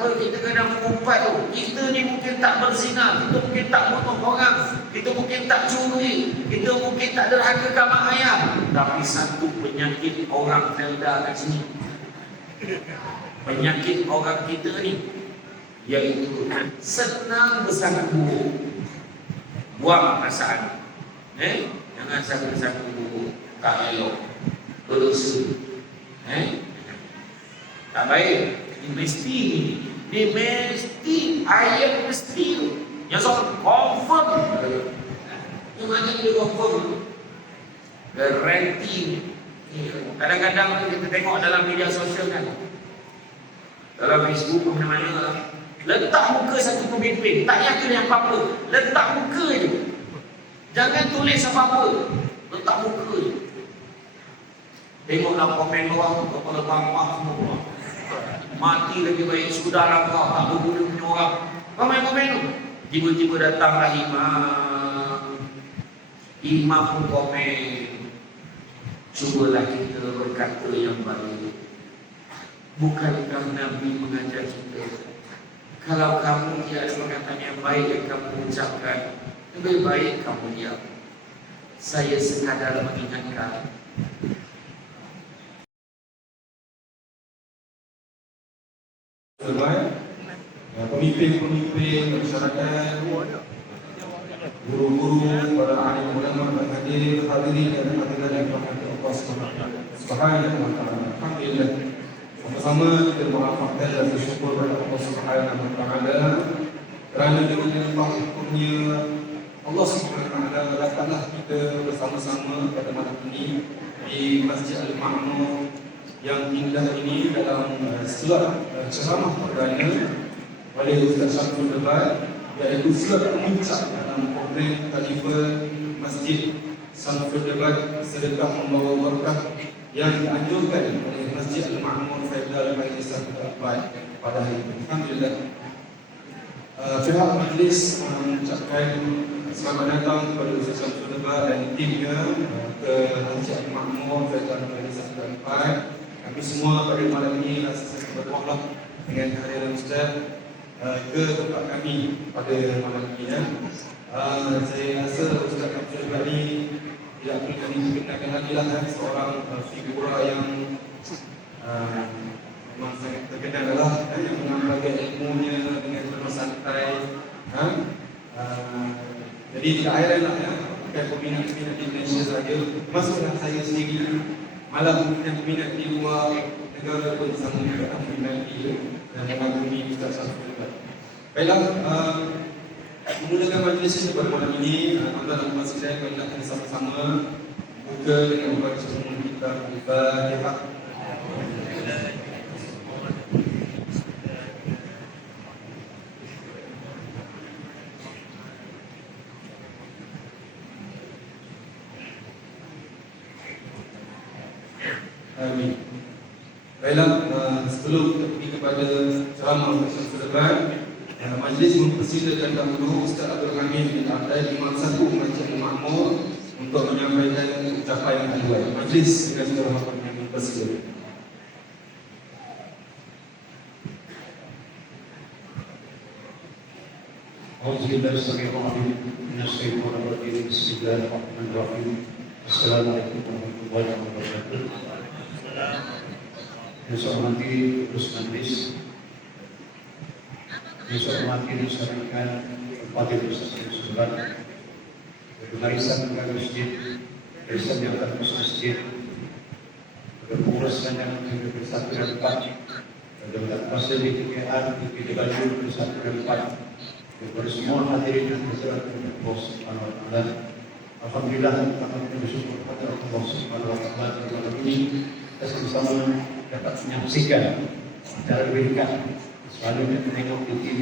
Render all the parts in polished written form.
kenapa kita kena mengumpat tu? Kita ni mungkin tak berzina, kita mungkin tak bunuh orang, kita mungkin tak curi, kita mungkin tak derhaka mak ayah. Tapi satu penyakit orang Felda kat sini, penyakit orang kita ni, iaitu senang bersangka buruk. Buang perasaan. Jangan sangka-sangka buruk. Tak elok. Berdosa. Tak baik. Ini mesti ayat mesti. Yang soal confirm. Yang mana dia confirm? Garanti. Kadang-kadang kita tengok dalam media sosial kan, dalam Facebook mana-mana, letak muka satu pemimpin, tak yakin apa-apa, letak muka je. Jangan tulis apa-apa, letak muka je. Tengoklah komen orang, kepala bangkak semua. Mati lagi baik, sudahlah kau, tak berguna punya orang. Komen-komen tu. Tiba-tiba datanglah imam. Imam pun komen. Cubalah kita berkata yang baik. Bukankah Nabi mengajar kita, kalau kamu tidak ada perkataan yang baik yang kamu ucapkan, lebih baik kamu diam. Saya sekadar mengingatkan. Pemimpin-pemimpin masyarakat, guru-guru, para alim ulama dan hadirin dan hadirat yang dirahmati Allah Subhanahu wa taala. Alhamdulillah. Sama-sama kita berhamdulillah dan bersyukur kepada Allah Subhanahu wa taala kerana dengan limpah kurnia Allah Subhanahu wa taala datanglah kita bersama-sama pada malam ini di Masjid Al-Ma'mur yang indah ini dalam slot ceramah perdana oleh Ustaz Syamsul Debat, iaitu slot pemuncak dalam program Khalifah Masjid Syamsul Debat Sedekah Membawa Berkah yang dianjurkan oleh Masjid Al-Ma'mur Faidal Majlisah Al-Akbar pada hari ini. Alhamdulillah. Pihak majlis mengucapkan selamat datang kepada Ustaz Syamsul Debat dan timnya ke Masjid Al-Ma'mur Faidal Majlisah Al-Akbar. Kami semua pada malam ini rasa berdoa dengan kehadiran Ustaz ke tempat kami pada malam ini. Saya rasa Ustaz Syamsul Debat ini tidak perlu kami dikenalkan lagi lah, seorang figura yang memang sangat terkenal lah, yang mengambil ilmunya dengan penuh santai. Jadi tidak heran lah bukan peminat-peminat di Malaysia sahaja, termasuklah saya sendiri. Malah peminat-peminat di luar negara pun sama juga peminat di dan mengagumi Ustaz Syamsul Debat. Baiklah, memulakan majlis ini pada malam ini, Alhamdulillah Masjid kita akan sama-sama buka dengan membaca semua kitab Al-Fatihah. Amin. Baiklah, sebelum kita pergi kepada ceramah Ustaz Syamsul Debat, majlis mempersilakan dahulu Ustaz Abdul Hamid bin Abdul Imam Satu Masjid Al-Ma'mur untuk menyampaikan ucapan kedua. Majlis dengan segala hormat yang mempersilakan. Bismillahirrahmanirrahim. Assalamualaikum warahmatullahi wabarakatuh. Yang saya hormati terus majlis, yang saya hormati dan sarankan Fadil Ustaz Syamsul Debat, barisan penjaga masjid, barisan yang akan masjid, pengurus yang bersatu dan empat, dan pasal di TKR di baju bersatu dan empat, kepada semua hadirin yang berserta dengan Allah Subhanahu wa taala. Alhamdulillah, kami bersyukur kepada Allah Subhanahu wa taala malam ini kita sama-sama dapat menyaksikan secara lebih dekat. Selalu kita tengok di TV,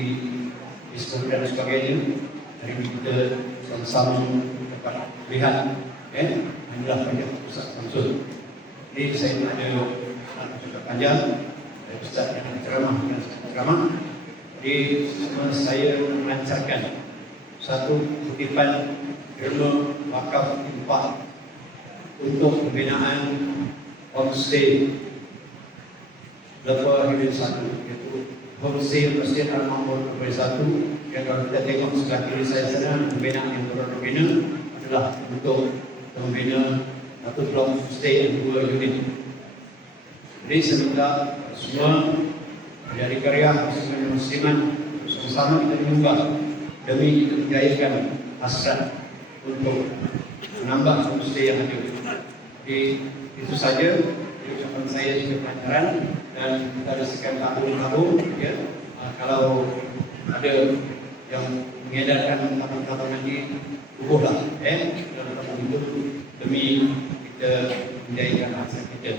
Facebook dan sebagainya. Hari ini kita sama-sama dapat lihat, inilah banyak Ustaz Syamsul. Ini saya nak ada cukup panjang, Ustaz yang ceramah. Jadi saya melancarkan satu kutipan ilmu wakaf infak untuk pembinaan homestay level hidden satu, iaitu Homestay Masjid Al-Mamur nomor 1 yang kalau kita tengok sebelah kiri saya sana, pembinaan yang baru membina adalah untuk membina satu blok homestay dan 2 unit. Jadi saya minta semua dari karya musliman sama-sama kita menyumbang demi menjayakan hasrat untuk menambah homestay yang ada. Jadi itu saja ucapan saya sebagai pelajaran, dan kita rasakan tahun-tahun ya, kalau ada yang mengedarkan tahun-tahun ini ubahlah dalam tahun itu demi kita menjayakan hasrat kita.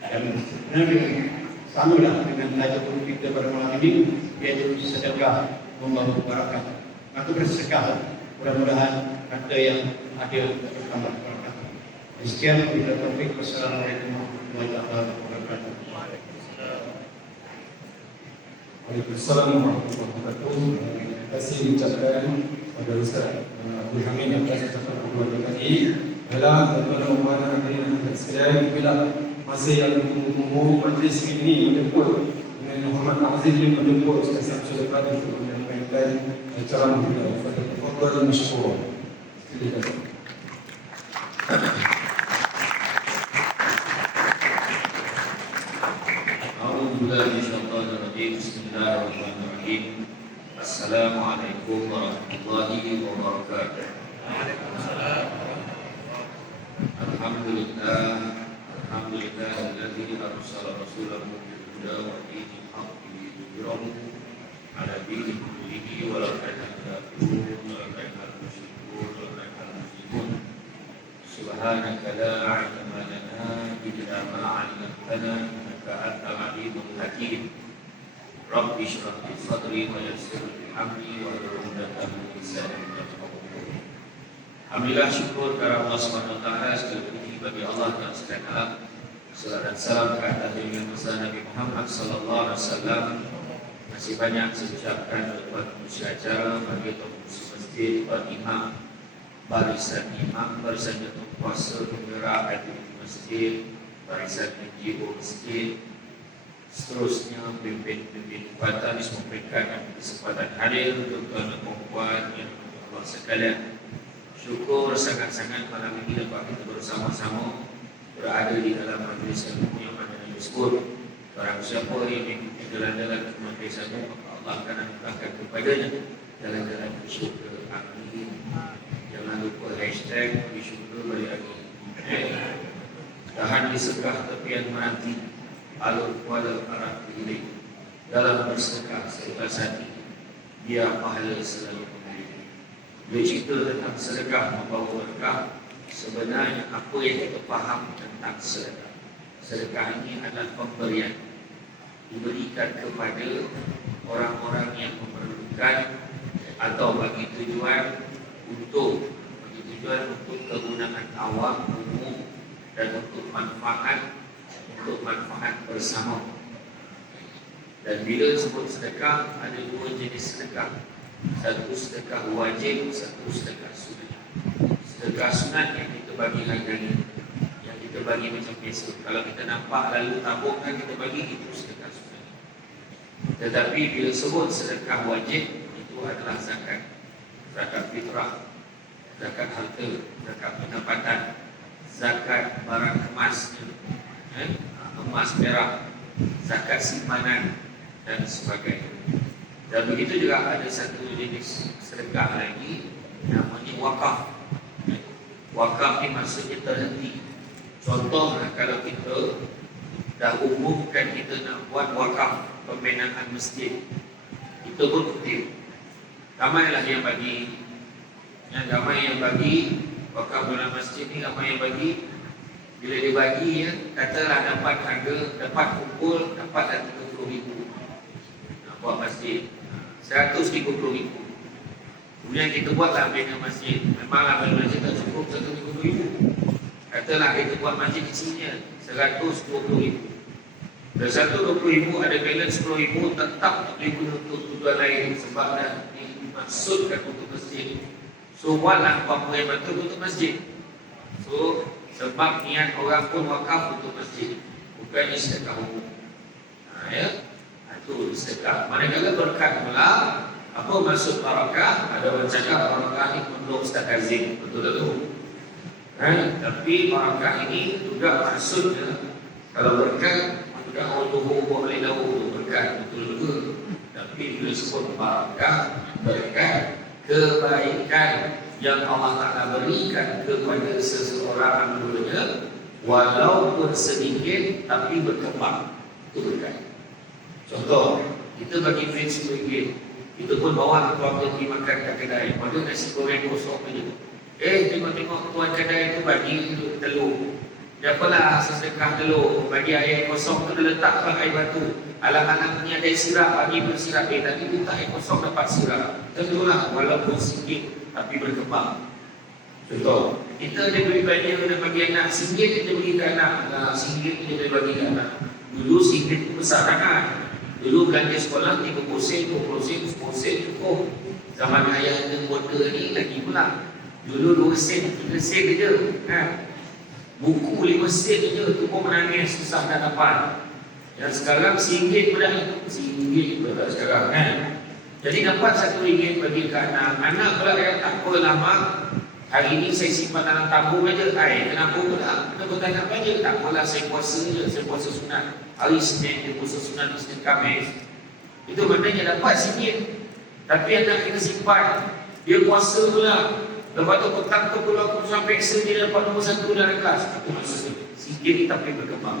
Dan sebenarnya samalah dengan tajuk kita pada malam ini, yaitu sedekah membawa barakah. Maka bersedekah, mudah-mudahan harta yang ada bertambah barakah. Sekian, bila taufiq. Wassalamualaikum warahmatullahi wabarakatuh. Waalaikumsalam warahmatullahi wabarakatuh. Terima kasih ucapkan pada Ustaz Abdul Hamid yang telah ucapkan kedua kali. Dalam tuan-tuan hadirin sekalian, bila masih yang menunggu majlis ini menjemput dengan hormat azim menjemput Ustaz Samsul Qadir untuk menyampaikan ceramah beliau. Fadhil masykur. Silakan. Bismillahirrahmanirrahim. Assalamualaikum warahmatullahi wabarakatuh. Alhamdulillah alladzi arsala rasulahu bil huda wa dinil haqqi liyudhhirahu 'ala dini kullihi wa law kana al-kafirun wa law kana al-musyrikun wa law kana al-muslimun. Subhanaka la 'ilma lana illa ma 'allamtana innaka antal 'alimul hakim. Rabbi shrah li sadri wa yassir li amri wa hlul 'uqdatam min lisani yafqahu qawli. Alhamdulillah, syukur kepada Allah Subhanahu wa taala, segala puji bagi Allah dan segala salam dan salam ke atas junjungan besar Nabi Muhammad sallallahu alaihi wasallam. Masih banyak saya ucapkan buat pengurusi acara, bagi pengurusi masjid, buat imam, barisan jatuh puasa, penggerak aktiviti masjid, barisan NGO masjid, seterusnya pimpin-pimpin tempatan di semua peringkat kesempatan hadir untuk tuan-tuan dan puan yang Allah sekalian. Syukur sangat-sangat malam ini dapat kita bersama-sama berada di dalam majlis ilmu yang mana disebut. Barang siapa yang mengikuti jalan-jalan majlis ilmu, maka Allah akan anugerahkan kepadanya jalan-jalan ke syurga. Amin. Jangan lupa hashtag di syurga balik lagi. Tahan di sekah tepian menanti alur kuala arah hilir. Dalam bersedekah seikhlas hati, biar pahala selalu mengalir. Bila cerita tentang sedekah membawa berkah, sebenarnya apa yang kita faham tentang sedekah? Sedekah ini adalah pemberian, diberikan kepada orang-orang yang memerlukan atau bagi tujuan untuk kegunaan awam, umum, dan untuk manfaat bersama. Dan bila sebut sedekah, ada dua jenis sedekah. Satu sedekah wajib, satu sedekah sunat. Sedekah sunat yang kita bagi hari-hari, yang kita bagi macam biasa. Kalau kita nampak lalu tabungkan, kita bagi, itu sedekah sunat. Tetapi bila sebut sedekah wajib, itu adalah zakat. Zakat fitrah, zakat harta, zakat pendapatan, zakat barang emas, emas perak, zakat simpanan dan sebagainya. Dan begitu juga ada satu jenis sedekah lagi, namanya wakaf. Wakaf ini maksudnya terhenti. Contoh, kalau kita dah umumkan kita nak buat wakaf pembinaan masjid, kita pun kutip. Ramailah yang bagi, ramai yang bagi wakaf dalam masjid ni, ramai yang bagi. Bila dia bagi, katalah dapat harga, dapat kumpul, dapat 30,000 nak buat masjid, 130,000. Kemudian kita buatlah bina masjid. Memanglah bina masjid tak cukup 130,000. Katalah kita buat masjid kecilnya 120,000. Dan 120,000 ada balance 10,000, tetap tak boleh guna untuk tujuan lain sebab dah dimaksudkan untuk masjid. So buatlah apa yang betul untuk masjid. So sebab niat orang pun wakaf untuk masjid, bukannya sedekah umum. Itu betul sedekah. Manakala berkat pula, apa maksud barakah? Ada orang cakap barakah ni untuk Ustaz Azim, betul tak tu? Tapi barakah ini juga maksudnya kalau berkat juga Allah boleh tahu berkat betul juga. Tapi bila sebut barakah, berkat kebaikan yang Allah Ta'ala berikan kepada seseorang hamdanya, walaupun sedikit tapi berkembang, itu berkat. Contoh, kita bagi duit RM10, kita pun bawa keluarga pergi makan kat kedai, pada nasi goreng kosong saja. Tengok-tengok tuan kedai tu bagi telur. Dia apalah sedekah telur, bagi air kosong tu dia letakkan air batu. Alang-alang ni ada sirap, bagi bersirap. Tadi minta air kosong dapat sirap. Tentulah walaupun sikit tapi berkembang. Contoh, kita ada duit banyak nak bagi anak, RM1 kita bagi ke anak, RM1 kita bagi ke anak. Dulu RM1 tu besar sangat. Dulu belanja sekolah 30 sen, 20 sen, 10 sen cukup. Zaman ayah dan bonda ni lagi pula. Dulu 2 sen, 3 sen je. Buku 5 sen je, tu pun menangis, susah nak dapat. Yang sekarang RM1 pula itu, RM1 pula sekarang Jadi dapat RM1 bagi ke anak. Anak pula yang tak apa lama, hari ini saya simpan dalam tabung aja. Kenapa pula? Kenapa tak nak banyak? Tak apalah, saya puasa je, saya puasa sunat. Hari Senin dia puasa sunat, Senin Khamis. Itu maknanya dapat RM1. Tapi anak kita simpan, dia puasa pula. Lepas tu petang tu pula aku sampai peksa dia dapat nombor 1 dalam kelas. Itu maksudnya RM1 tapi berkembang.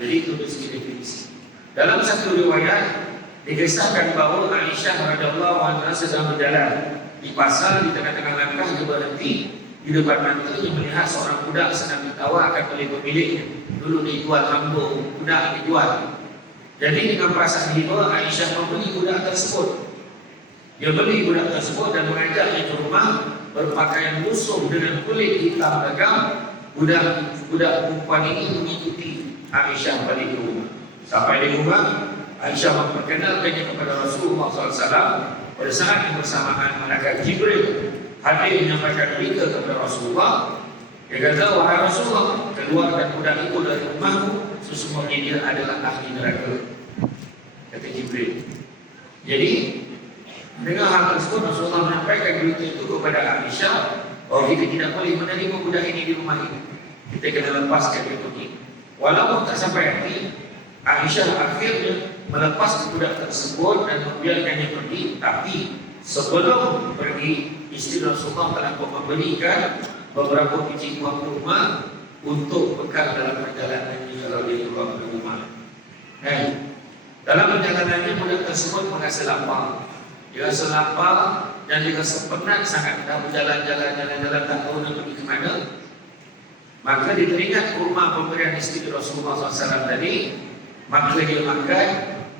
Jadi itu dari segi definisi. Dalam satu riwayat dikisahkan bahawa Aisyah radhiyallahu anha sedang berjalan di pasar, di tengah-tengah langkah dia berhenti di depan matanya melihat seorang budak sedang ditawarkan oleh pemiliknya. Dulu dijual hamba, budak dijual. Jadi dengan perasaan hibah, Aisyah membeli budak tersebut. Dia beli budak tersebut dan mengajaknya ke rumah berpakaian busuk dengan kulit hitam legam. Budak perempuan ini mengikuti Aisyah balik ke rumah. Sampai di rumah, Aisyah memperkenalkannya kepada Rasulullah SAW. Pada saat yang bersamaan, malaikat Jibril hadir menyampaikan berita kepada Rasulullah. Dia kata, wahai Rasulullah, keluarkan budak itu dari rumahmu, sesungguhnya dia adalah ahli neraka. Kata Jibril. Jadi, dengan hal tersebut, Rasulullah menyampaikan berita itu kepada Aisyah. Kita tidak boleh menerima budak ini di rumah ini. Kita kena lepaskan dia pergi. Walaupun tak sampai hati, Aisyah akhirnya melepas budak tersebut dan membiarkannya pergi. Tapi sebelum pergi, isteri Rasulullah telah memberikan beberapa biji buah kurma untuk bekal dalam perjalanannya kalau dia keluar dari rumah. Dalam perjalanannya budak tersebut merasa lapar. Dia rasa lapar dan dia rasa penat sangat. Dah berjalan-jalan tak tahu nak pergi ke mana. Maka dia teringat kurma pemberian isteri Rasulullah SAW tadi. Maka dia makan.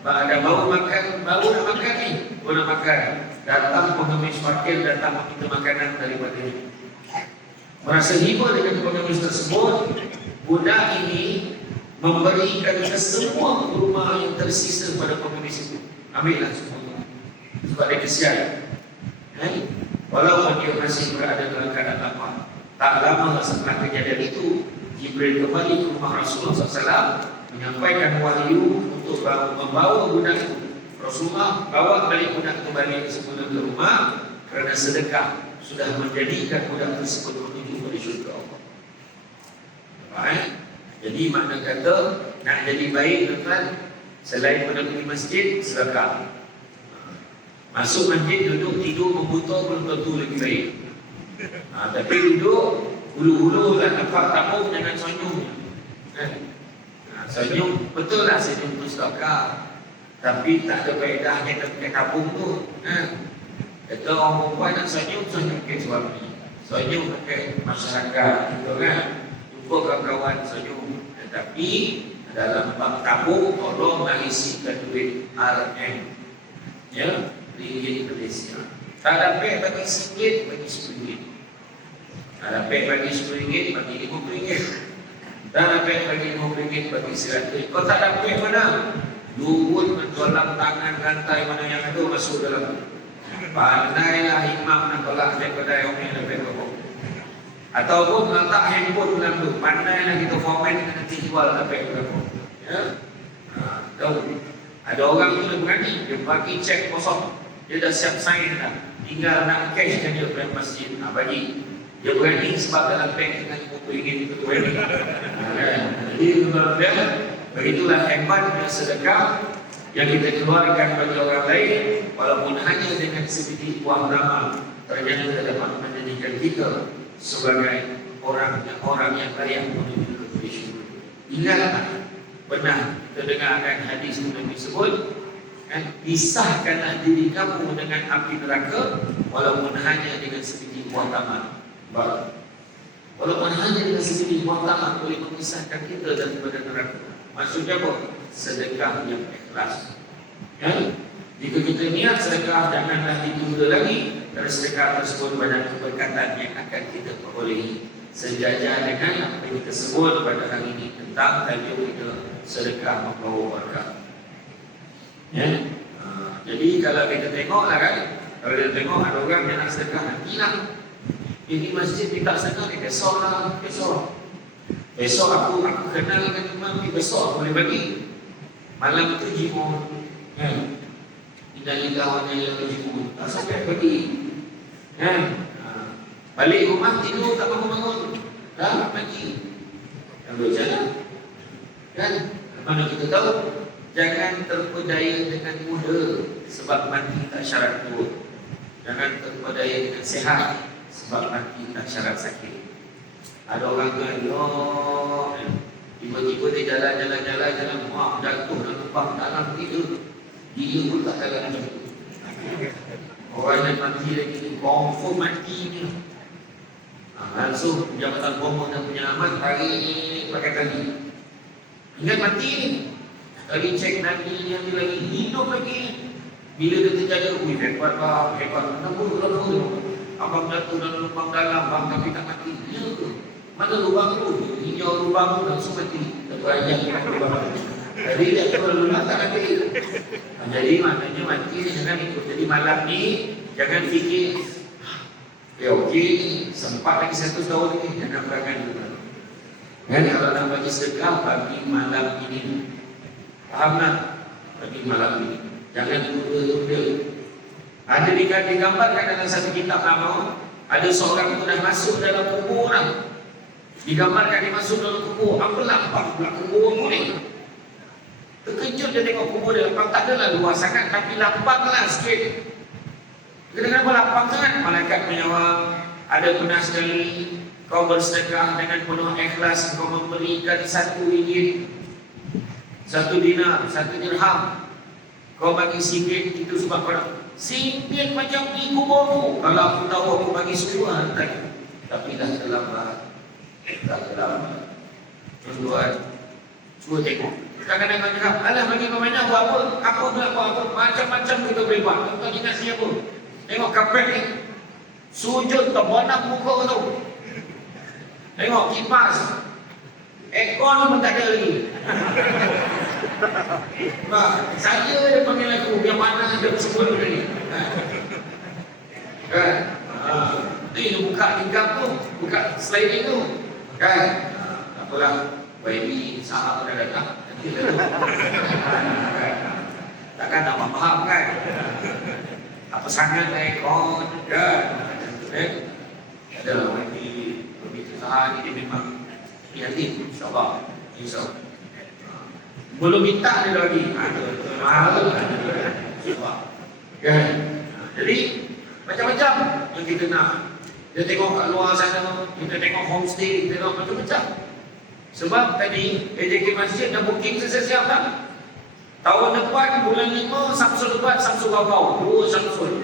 Ada bau makan, bau nak makan ni, bau nak makan. Datang pengemis fakir, datang meminta makanan daripada dia. Merasa hibah dengan pengemis tersebut, budak ini memberikan semua kurma yang tersisa pada pengemis itu. Ambillah semua. Sebab dia kesian. Walaupun dia masih berada dalam keadaan lapar. Tak lama setelah kejadian itu, Jibril kembali ke rumah Rasulullah SAW menyampaikan wahyu untuk membawa budak itu. Rasulullah bawa balik budak kembali sebelum ke rumah kerana sedekah sudah menjadikan budak tersebut menuju pada syurga Allah. Jadi makna kata nak jadi baik tuan, selain pada pergi masjid, sedekah. Masuk masjid, duduk, tidur, membutuh belum tentu lebih baik. Tapi duduk, hulu-hulu lah nampak tamu, jangan senyum. Senyum, betul lah senyum tu sedekah. Tapi tak ada faedahnya dekat kampung tu. Kata orang perempuan nak senyum, senyum ke suami. Senyum ke masyarakat, gitu kan. Jumpa kawan-kawan senyum. Tetapi dalam bank tabung, tolong nak isikan duit RM. Ya, ringgit Malaysia. Tak dapat bagi RM1, bagi RM10. Tak dapat bagi RM10, bagi RM50. Tak dapat bagi RM50, bagi RM100. Kau tak dapat mana? Luhut mentolang tangan rantai mana yang ada masuk dalam. Pandailah imam nak tolak daripada orang yang dapat kau. Ataupun letak handphone dalam tu. Pandailah kita format nanti jual dapat kau. Ya? Tahu. Ada orang tu dia berani, dia bagi cek kosong, dia dah siap sign dah, tinggal nak cash kan dia pergi masjid, bagi. Dia berani sebab dalam bank dengan RM50 itu berani. Jadi dia begitulah hebatnya sedekah yang kita keluarkan bagi orang lain, walaupun hanya dengan sebiji buah ramal, ternyata dapat menjadikan kita sebagai orang yang layak menuju ke syurga. Ingatlah, pernah kita dengarkan hadis Nabi sebut, pisahkanlah diri kamu dengan api neraka, walaupun hanya dengan sebiji buah ramal. Walaupun hanya dengan sebiji buah ramal boleh memisahkan kita daripada neraka. Maksudnya apa? Sedekah yang ikhlas. Jika kita niat sedekah, janganlah ditunda lagi, kerana sedekah tersebut banyak keberkatan yang akan kita perolehi. Sejajar dengan apa yang kita sebut pada hari ini tentang tajuk kita sedekah membawa berkah. Jadi kalau kita tengoklah kan, kalau kita tengok ada orang yang nak sedekah, nantilah ini masjid minta sedekah, besok aku kenal dengan imam, besok aku boleh bagi. Malam tu jimun, Innalillahi wa inna ilaihi raji'un. Tak sampai bagi. Balik rumah tidur tak bangun-bangun. Dah bagi. Ambil jalan. Kan? Mana kita tahu? Jangan terpedaya dengan muda, sebab mati tak syarat tua. Jangan terpedaya dengan sehat, sebab mati tak syarat sakit. Ada orang gaya, tiba-tiba dia jalan, wah, jatuh dan lubang dalam tidur. Dia pun tak jalan macam tu. Orang yang mati lagi ni, confirm mati ni. Langsung Jabatan Bomong dan Penyelamat tarik pakai tali. Ingat mati ni. Tadi cek nanti yang dia lagi hidup lagi. Bila dia terjaga, hebat bang, kenapa tu? Abang jatuh dalam lubang dalam, bang, tapi tak mati. Ya ke? Mana lubang tu? Hijau lubang tu langsung mati. Terperajang lubang tu. Jadi dia keluar lubang tak mati. Jadi maknanya mati ni jangan ikut. Jadi malam ni jangan fikir, okey, sempat lagi 100 tahun ni, jangan berangan dulu. Kan kalau nak bagi sedekah bagi malam ini. Faham tak? Bagi malam ini. Jangan tunda-tunda. Ada digambarkan dalam satu kitab nama, ada seorang tu dah masuk dalam kubur orang. Digambarkan dia masuk dalam kubur, apa lapang pula kubur ni. Terkejut dia tengok kubur dia lapang, tak adalah luas sangat, tapi lapanglah sikit. Kenapa lapang sangat? Malaikat menjawab, ada pernah sekali kau bersedekah dengan penuh ikhlas, kau memberikan 1 ringgit, 1 dinar, 1 dirham. Kau bagi sikit, itu sebab kau sikit macam di kuburku. Kalau aku tahu aku bagi semua, tapi dah terlambat. Tuan-tuan, cuba tengok. Kadang-kadang kau cakap, alah bagi banyak buat apa? Apa pula buat apa? Macam-macam kita boleh buat. Tuan ingat siapa? Tengok kapet ni, sujud terbonak muka tu. Tengok kipas, aircon pun tak ada lagi. Saya dia panggil aku, yang mana ada semua ni. Kan? Dia buka tingkap tu, buka sliding tu. Kan? Apalah, baby sahab dah datang. Takkan tak faham kan? Apa sangat aircon kan? Ada orang di usaha ni dia memang hati-hati, insyaAllah. Belum minta dia lagi. Mahal kan? Jadi macam-macam yang kita nak. Kita tengok kat luar sana, kita tengok homestay, kita tengok macam-macam. Sebab tadi AJK Masjid dah booking siap-siap tak? Tahun depan bulan 5 Samsul depan, Samsul Bawau, 2 Samsul.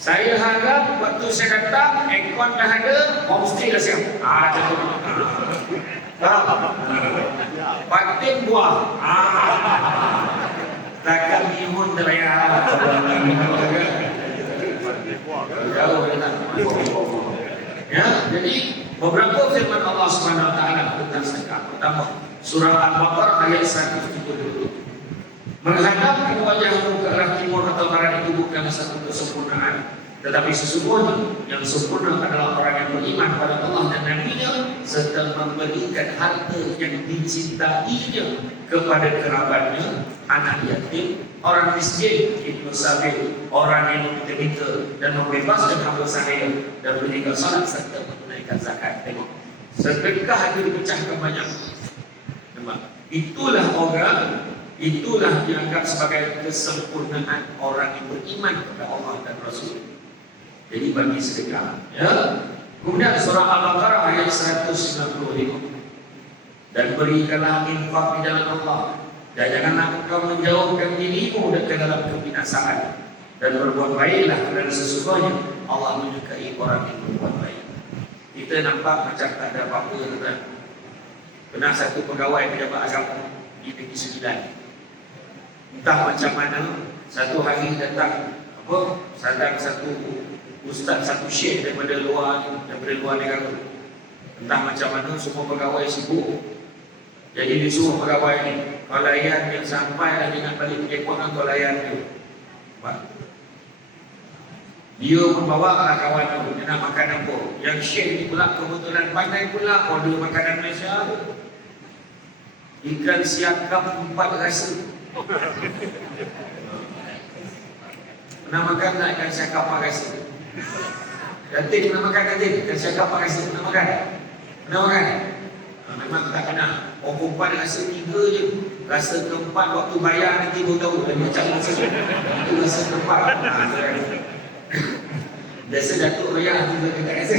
Saya harap waktu saya datang aircon dah ada, homestay dah siap. Macam tu. Batin buah. Takkan mihun teraya. Jauh nak. Ya, jadi beberapa firman Allah Subhanahu wa taala tentang sedekah. Pertama, surah Al-Baqarah ayat 170. Menghadapkan wajahmu ke arah timur atau barat itu bukan satu kesempurnaan, Tetapi sesungguhnya yang sempurna adalah orang yang beriman pada Allah dan Nabi-Nya serta memberikan harta yang dicintainya kepada kerabatnya, anak yatim, orang miskin, ibnu sabil, orang yang meminta-minta dan membebaskan hamba sahaya dan meninggal salat serta menunaikan zakat. Tengok, sedekah itu dipecahkan banyak. Nampak? Itulah dianggap sebagai kesempurnaan orang yang beriman kepada Allah dan Rasul. Jadi bagi sedekah, ya. Kemudian surah Al-Baqarah ayat 195. Dan berikanlah infak di jalan Allah, dan janganlah engkau menjauhkan dirimu dari dalam kebinasaan, dan berbuat baiklah kerana sesungguhnya Allah menyukai orang yang berbuat baik. Kita nampak macam tak ada apa-apa, kan? Pernah satu pegawai pejabat agama di Negeri Sembilan, entah macam mana satu hari datang sadang satu ustaz, satu syekh daripada luar negara. Entah macam mana semua pegawai sibuk. Jadi disuruh pegawai ni, kau layan yang sampai dia nak balik ke Kuala, kau layan dia. Dia membawa kawan tu, dia nak makan apa. Yang syekh ni pula kebetulan pandai pula order makanan Malaysia. Ikan siakap 4 rasa. Pernah makan tak ikan siakap 4 rasa? Datin pernah makan datin? Ikan siakap 4 rasa pernah makan? Pernah makan? Memang tak kena. Orang perempuan rasa 3 je. Rasa keempat waktu bayar nanti baru tahu dia macam rasa. Itu rasa keempat. Biasa Datuk bayar tu dia tak rasa.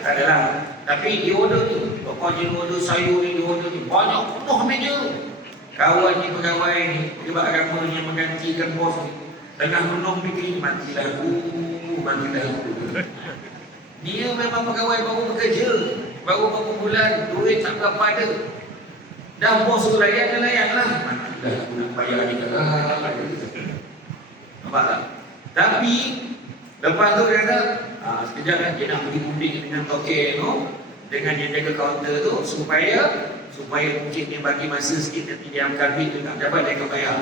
Tak adalah. Tapi dia order ni. Pokoknya dia order sayur ni, dia order ni. Banyak penuh meja. Kawan ni pegawai ni, pejabat agama ni yang menggantikan bos ni. Tengah menung fikir, matilah aku. Dia memang pegawai baru bekerja. Baru berapa bulan, duit tak berapa ada. Dah bos suruh layan lah. Matilah aku nak bayar ni kan. Nampak tak? Tapi lepas tu dia kata, sekejap lagi nak pergi mudik dengan token tu, dengan dia jaga kaunter tu, supaya mungkin dia bagi masa sikit, nanti dia angkat duit, dia tak dapat, dia akan bayar.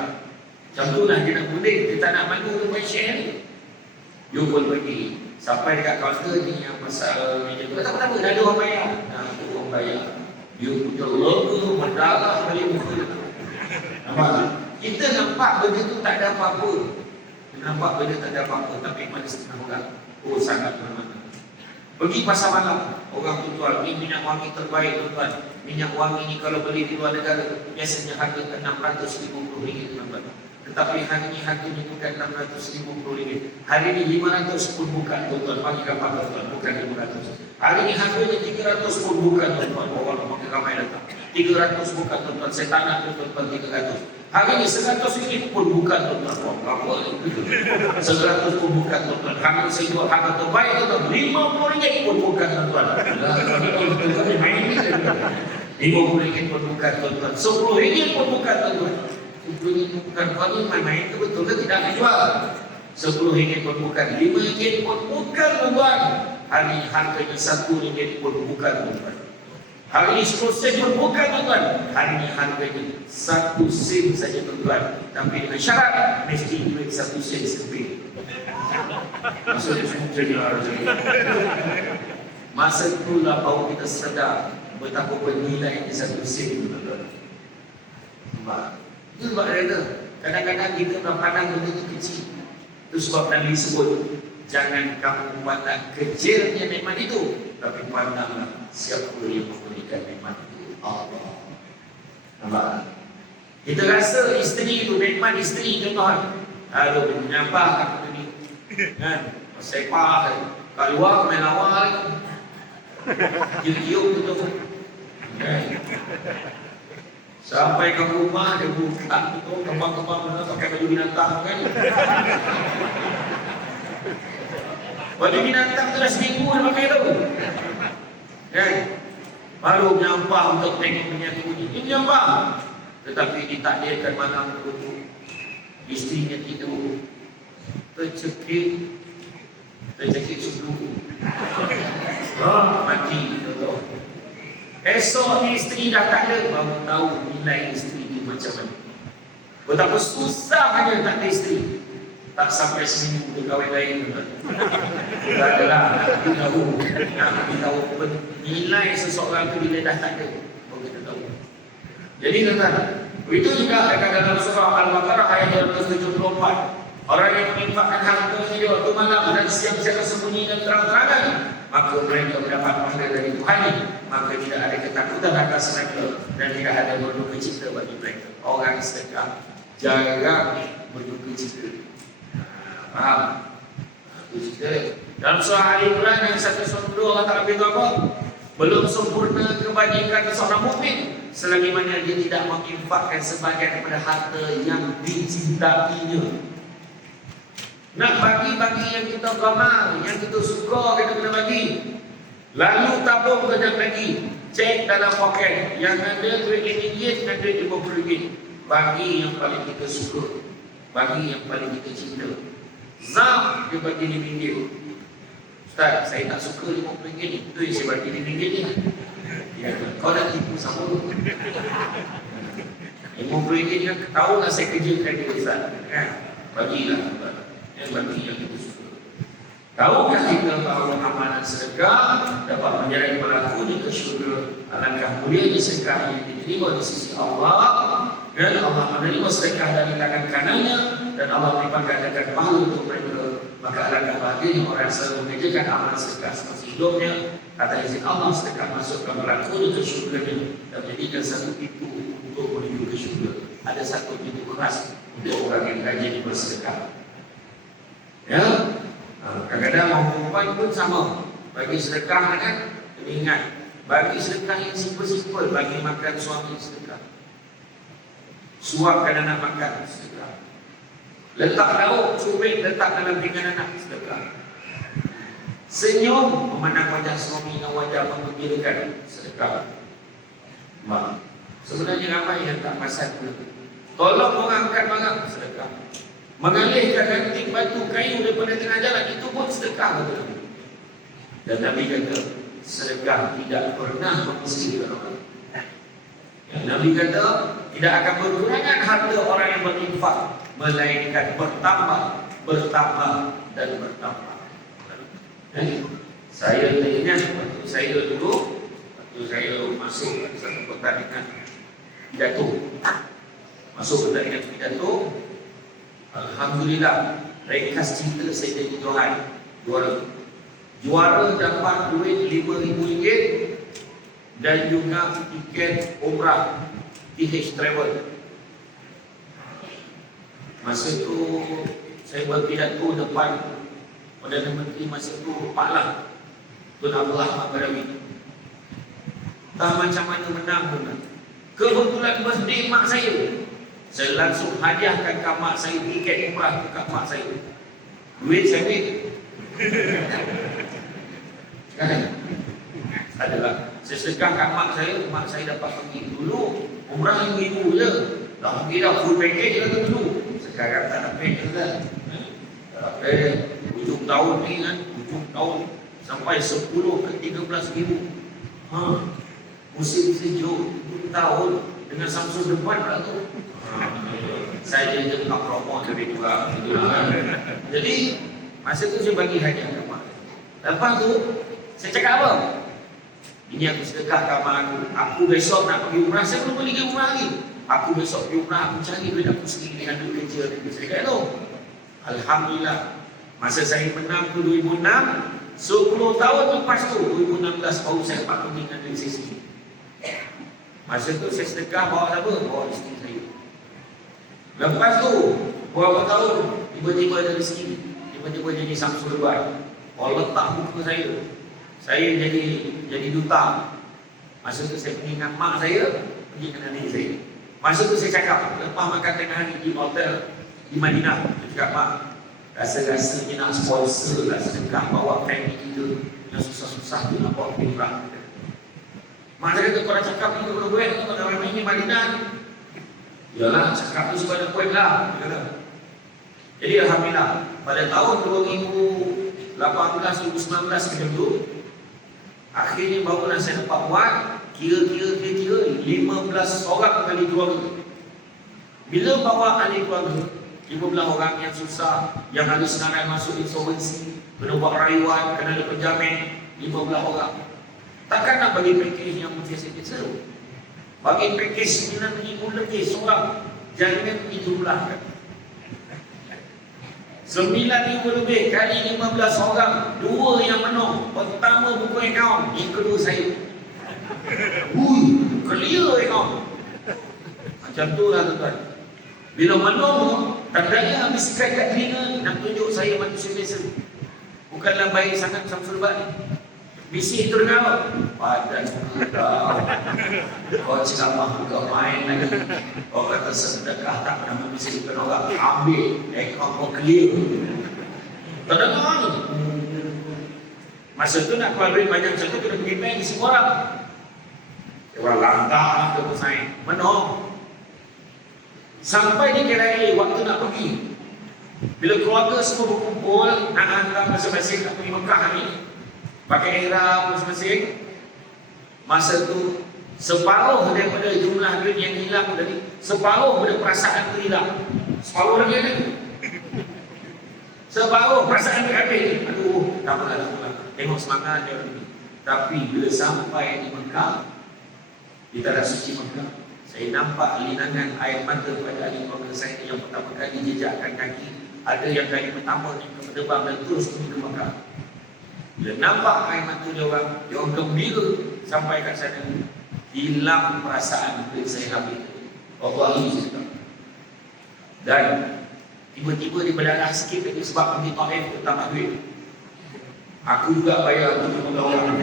Macam tu lah dia nak mudik, dia tak nak malu tu buat share ni. You pun pergi, sampai dekat kaunter ni yang pasal meja tu, tak apa-apa, dah ada orang bayar. Tu orang bayar. You punya logo mendarah dari muka dia. Nampak tak? Kita nampak benda tu tak ada apa-apa. Nampak benda tak ada apa-apa, tapi mana setengah orang sangat mana-mana. Pergi pasar malam, orang tu jual minyak wangi terbaik tuan-tuan. Minyak wangi ni kalau beli di luar negara biasanya harga RM650, tuan-tuan. Tetapi hari ni harganya bukan RM650. Hari ni 500 pun bukan, tuan-tuan. Bagi kapal tuan-tuan, bukan 500. Hari ni harganya 300 pun bukan, tuan-tuan. Orang ramai datang. 300 bukan, tuan-tuan. Saya tak nak, tuan-tuan, 300. Hari ni 100 ringgit pun bukan, tuan-tuan. Berapa? 100 pun bukan, tuan-tuan. Hari ni saya jual harga terbaik, tuan-tuan. 50 ringgit pun bukan, tuan-tuan. 50 ringgit pun bukan, tuan-tuan. 10 ringgit pun bukan, tuan-tuan. 10 ringgit pun bukan. Kau ni main-main ke betul ke tidak nak jual? 10 ringgit pun bukan. 5 ringgit pun bukan, tuan-tuan. Hari ni harganya 1 ringgit pun bukan, tuan-tuan. Hari ini 10 sen pun bukan, tuan-tuan. Hari ini harganya 1 sen saja, tuan-tuan. Tapi dengan syarat mesti duit 1 sen lebih. Maksudnya semua jadi harga. Masa itulah baru kita sedar betapa bernilai 1 sen, tuan-tuan. Nampak? Itu sebab dia kadang-kadang kita pandang benda itu kecil. Itu sebab Nabi sebut, jangan kamu pandang kecilnya nikmat itu, tapi pandanglah siapa yang memberikan nikmat itu, Allah. Nampak? Kita rasa isteri itu nikmat isteri, contohnya. Aduh, menyampah aku ni. Kan? Sepah, keluar main awal. Tiup-tiup tu. Kan? Sampai ke rumah dia buka tu kembang-kembang mana pakai baju binatang kan. Baju binatang tu dah seminggu dah pakai tu. Kan? Baru menyampah untuk tengok minyak bunyi. Ini menyampah. Tetapi ditakdirkan malam tu isterinya tidur. Tercekik subuh. Mati. Esok ni isteri dah tak ada, baru tahu nilai isteri ni macam mana. Betapa susahnya tak ada isteri. tak sampai seminggu dia kahwin lain. Tak adalah nak beritahu nilai seseorang tu bila dah tak ada. Baru kita tahu. Jadi tuan-tuan, begitu juga dekat dalam surah Al-Baqarah ayat 274. Orang yang menginfakkan hartanya di waktu malam dan siang-siang sembunyi dan terang-terangan, maka mereka mendapat pahala dari Tuhan, maka tidak ada ketakutan atas mereka dan tidak ada berduka cita bagi mereka. Orang sedekah jarang berduka cita. Faham? Itu cerita. Dalam surah Ali Imran yang 112 Allah Ta'ala beritahu apa? Belum sempurna kebajikan seorang mukmin selagi mana dia tidak menginfakkan sebahagian daripada harta yang dicintainya. Nak bagi yang kita gamal, yang kita suka, kita kena bagi. Lalu tabung kejap lagi, cek dalam poket yang ada duit RM5, ada duit RM50. Bagi yang paling kita suka, bagi yang paling kita cinta. Zam dia bagi RM5. Ustaz, saya tak suka RM50 ni, tu yang saya bagi RM5 ni. Ya, kau dah tipu sama. RM50 ni kan, tahu lah saya kerjakan dia Ustaz, kan? Bagilah. Yang bagi yang kita suka. Tahukah kita bahawa amalan sedekah dapat menjadi pelakunya ke syurga? Alangkah mulianya sedekah yang diterima di sisi Allah, dan Allah menerima sedekah dari tangan kanannya, dan Allah melipat gandakan pahala untuk mereka. Maka alangkah bahagianya orang yang selalu mengerjakan amalan sedekah semasa hidupnya. Kata izin Allah, sedekah masuk ke pelakunya ke syurga dan menjadikan satu pintu untuk menuju ke syurga. Ada satu pintu keras untuk orang yang rajin bersedekah. Ya, kadang-kadang orang perempuan pun sama. Bagi sedekah kan, kena ingat, bagi sedekah yang simple-simple, bagi makan suami sedekah, suapkan anak makan sedekah, letak lauk cubit letak dalam pinggan anak sedekah, senyum memandang wajah suami dengan wajah menggembirakan sedekah. Sebenarnya ramai yang tak pasal pun. Tolong orang angkat barang sedekah. Mengalihkan ranting batu kayu daripada tengah jalan, itu pun sedekah. Dan Nabi kata sedekah tidak pernah mengusir orang. Nabi kata tidak akan berkurangan harta orang yang berinfak, melainkan bertambah, bertambah dan bertambah. Saya teringat waktu saya dulu, waktu saya masuk ke satu pertandingan pidato, masuk pertandingan pidato, alhamdulillah, ringkas cerita saya jadi juara dapat duit RM5,000 dan juga tiket umrah TH Travel. Masa itu saya berpidato depan Perdana Menteri masa itu, Pak Lah, Tun Abdullah Mabarawi. Tak macam mana menang pun. Kebetulan birthday mak saya langsung hadiahkan kat mak saya tiket umrah kat mak saya. Duit saya ambil. Kan? Adalah saya sedekah kat mak saya dapat pergi dulu umrah RM5,000 je. Dah pergi dah full package lah dulu. Sekarang tak ada package dah. Ujung tahun ni kan, ujung tahun sampai 10 ke 13,000. Musim sejuk, tahun dengan Samsung depan pula tu. Saya je nak promote lebih juga. Jadi masa tu saya bagi hadiah kat mak. Lepas tu saya cakap apa? Ini aku sedekah kat mak aku. Aku besok nak pergi umrah. Saya belum pergi umrah lagi. Aku besok pergi umrah, aku cari duit aku sendiri dengan duit kerja saya kata tu. Alhamdulillah. Masa saya menang tu 2006, 10 tahun lepas tu 2016 baru saya dapat pergi dengan duit saya sendiri. Masa tu saya sedekah bawa apa? Bawa isteri saya. Lepas tu berapa tahun tiba-tiba ada rezeki, tiba-tiba jadi Samsul Dubai. Allah letak buku saya jadi duta. Masa tu saya pergi dengan mak saya, pergi dengan adik saya. Masa tu saya cakap, lepas makan tengah hari di hotel di Madinah, saya cakap, mak, rasa-rasanya nak sponsor lah sedekah bawa family kita yang susah-susah tu nak bawa umrah. Mak saya kata, kau dah cakap ni kalau duit, kau dah main ni Madinah ni. Yalah, cakap tu sebab ada poin lah. Jadi alhamdulillah, pada tahun 2018-2019 macam tu, akhirnya barulah saya dapat buat kira-kira 15 orang ahli keluarga. Bila bawa ahli keluarga, 15 orang yang susah, yang harus sekarang masuk insolvensi, kena buat rayuan, kena ada penjamin, 15 orang. Takkan nak bagi package yang biasa-biasa? Bagi package 9,000 lebih seorang, jangan dijumlahkan. 9,000 lebih kali 15 orang, 2 yang penuh. Pertama buku akaun, yang kedua saya. Clear akaun. Macam tu lah tuan-tuan. Bila menunggu, tandanya habis ikat kat telinga, nak tunjuk saya manusia biasa. Bukanlah baik sangat Samsul Bani. Bisik tu dengar, padan kau ceramah kau main lagi. Kau kata sedekah tak pernah membisikkan orang. Ambil, akaun kau clear. Tak dengar ni. Masa tu nak keluar duit banyak macam tu, kena pergi bank di semua orang. Orang langkah lah ke pesaing. Menung. Sampai di KLIA waktu nak pergi, bila keluarga semua berkumpul nak hantar masing-masing nak pergi Mekah ni, pakai ihram masing-masing. Masa tu separuh daripada jumlah duit yang hilang tadi, separuh pada perasaan tu hilang. Separuh lagi ada. Separuh perasaan tu habis. Aduh, tak apalah. Tengok semangat dia orang ni. Tapi bila sampai di Mekah, di tanah suci Mekah, saya nampak linangan air mata pada ahli keluarga saya yang pertama kali jejakkan kaki. Ada yang kali pertama yang terbang dan terus pergi ke Mekah. Bila nampak air mata dia orang gembira sampai kat sana. Hilang perasaan duit saya habis. Allah ini cakap. Dan tiba-tiba dia berdarah sikit lagi sebab pergi Taif tu tambah duit. Aku juga bayar tu kepada orang.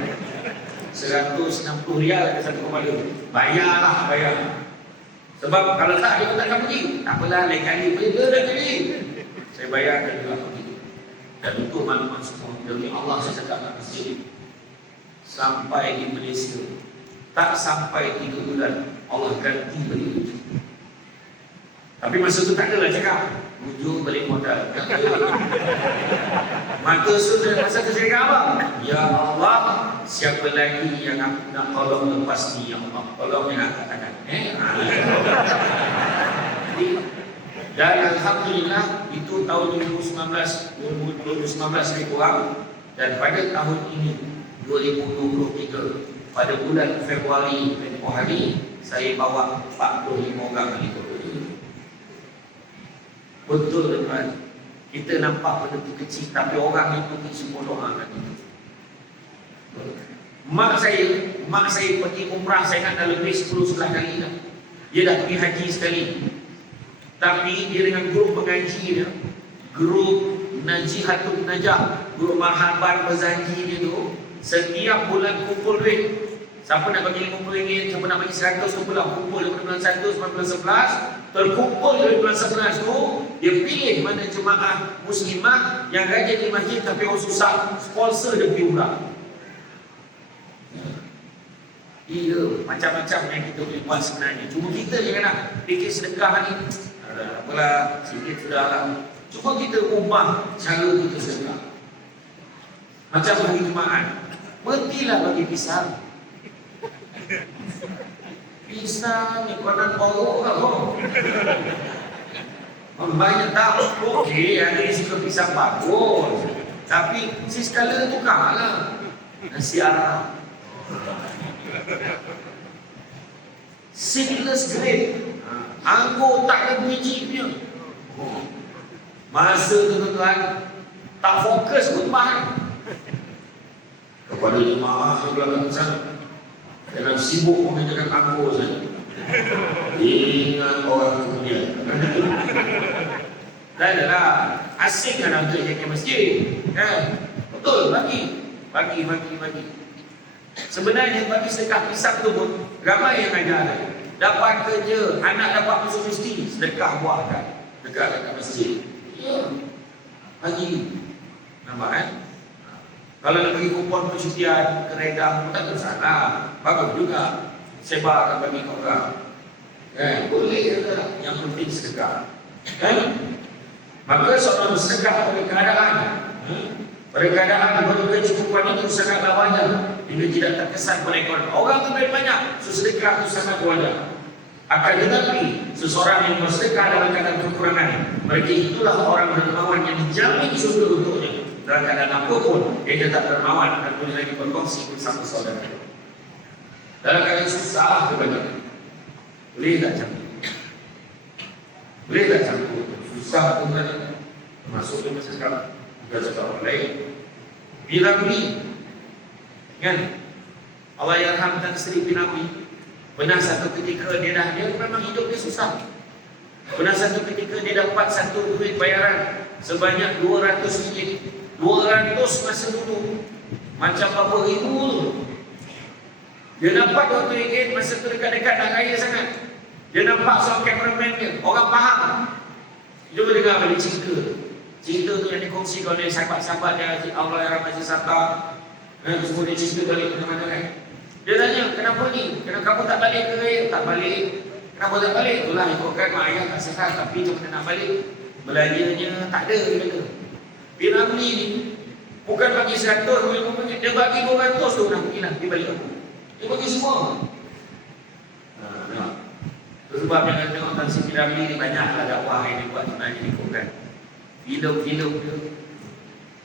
160 rial ke satu kepala. Bayarlah, bayar. Sebab kalau tak, dia takkan pergi. Tak apalah, lain kali. Benda dah jadi. Saya bayarkan juga pergi. Dan untuk maklumat semua, demi Allah saya cakap kat masjid. Sampai di Malaysia, tak sampai 3 bulan, Allah ganti balik wujud. Tapi masa tu tak adalah cakap, wujud balik modal. Maka sudah masa tu saya kata abang, ya Allah, siapa lagi yang aku nak tolong lepas ni, ya Allah, tolong yang angkat tangan. Dan Alhamdulillah itu tahun 2019 lebih kurang. Dan pada tahun ini 2023 pada bulan Februari tempoh hari saya bawa 45 orang itu. Betul tuan. Kita nampak benda tu kecil, tapi orang itu semua doakan itu. Mak saya pergi umrah, saya ingat dah lebih 10-11 kali dah. Dia dah pergi haji sekali. Tapi dia dengan grup pengaji dia, grup Najihatun Najah, grup Mahaban Berjanji dia tu, setiap bulan kumpul duit. Siapa nak bagi RM50, siapa nak bagi 100, kumpul daripada bulan 1 sampai bulan 11. Terkumpul dari bulan 11 tu, dia pilih mana jemaah muslimah yang rajin di masjid tapi orang susah, sponsor dia pergi umrah. Iya, macam-macam yang kita boleh buat sebenarnya. Cuma kita je nak fikir sedekah ni, apalah, sikit sudahlah. Cuma kita ubah cara kita sedekah. Macam hari Jumaat, berhentilah bagi pisang. Pisang ni konon borok lah. Banyak tahu, okey, ada yang suka pisang bagus. Tapi si skala tukarlah. Nasi Arab, seedless grape, anggur tak ada biji punya. Masa tu tuan-tuan tak fokus pun bahan. Kepada jemaah sebelah sana, jangan sibuk mengerjakan anggur saja. Ingat orang kemudian. Dah adalah asing kan nak kerja ke masjid, kan? Betul, bagi. Sebenarnya bagi sedekah pisang tu pun ramai yang ajar. Dapat kerja, anak dapat masuk universiti, sedekah buahkan dekat masjid. Ya, bagi. Nampak kan? Kalau nak bagi kupon percutian, keredam, tak ada salah. Bagus juga. Sebarkan bagi orang. Kan? Boleh juga. Yang penting sedekah. Kan? Maka seorang bersedekah pada keadaan. Pada keadaan berkecukupan itu sangatlah banyak. Hingga tidak terkesan oleh orang tu banyak. Sedekah itu sangat banyak. Akan tetapi seseorang yang bersedekah dalam keadaan kekurangan, Mereka itulah orang dermawan yang dijamin surga untuknya. Dalam keadaan apapun, dia tetap dermawan dan boleh lagi berkongsi bersama saudara. Dalam keadaan susah kebanyakan. Boleh tak campur? Boleh tak campur? Susah tu kan. Termasuk dia masa sekarang. Bukan cakap orang lain. Bila beli. Kan? Allah yarhamkan Seri Pinawi. Pernah satu ketika dia memang hidup dia susah. Pernah satu ketika dia dapat satu duit bayaran sebanyak 200 ringgit. 200 masa dulu macam berapa ribu tu. Dia dapat 200 ringgit masa tu dekat-dekat nak raya sangat. Dia nampak seorang cameraman dia, orang faham. Dia boleh dengar balik cerita. Cerita tu yang dikongsikan oleh sahabat-sahabat dia, Allah yang ramai sesata. Semua dia cerita balik ke mana kan. Dia tanya, kenapa ni? Kenapa kamu tak balik ke raya? Tak balik. Kenapa tak balik? Itulah ikutkan mak ayah tak sehat, tapi macam mana nak balik? Belanjanya tak ada, dia kata. Piramli ni bukan bagi 100 RM, dia bagi 200 tu nak pergilah, dia balik aku. Dia bagi semua. Tengok. Itu sebab jangan tengok Tan Sri Piramli ni banyaklah dakwah yang dia buat sebenarnya ni kan. Film-film dia.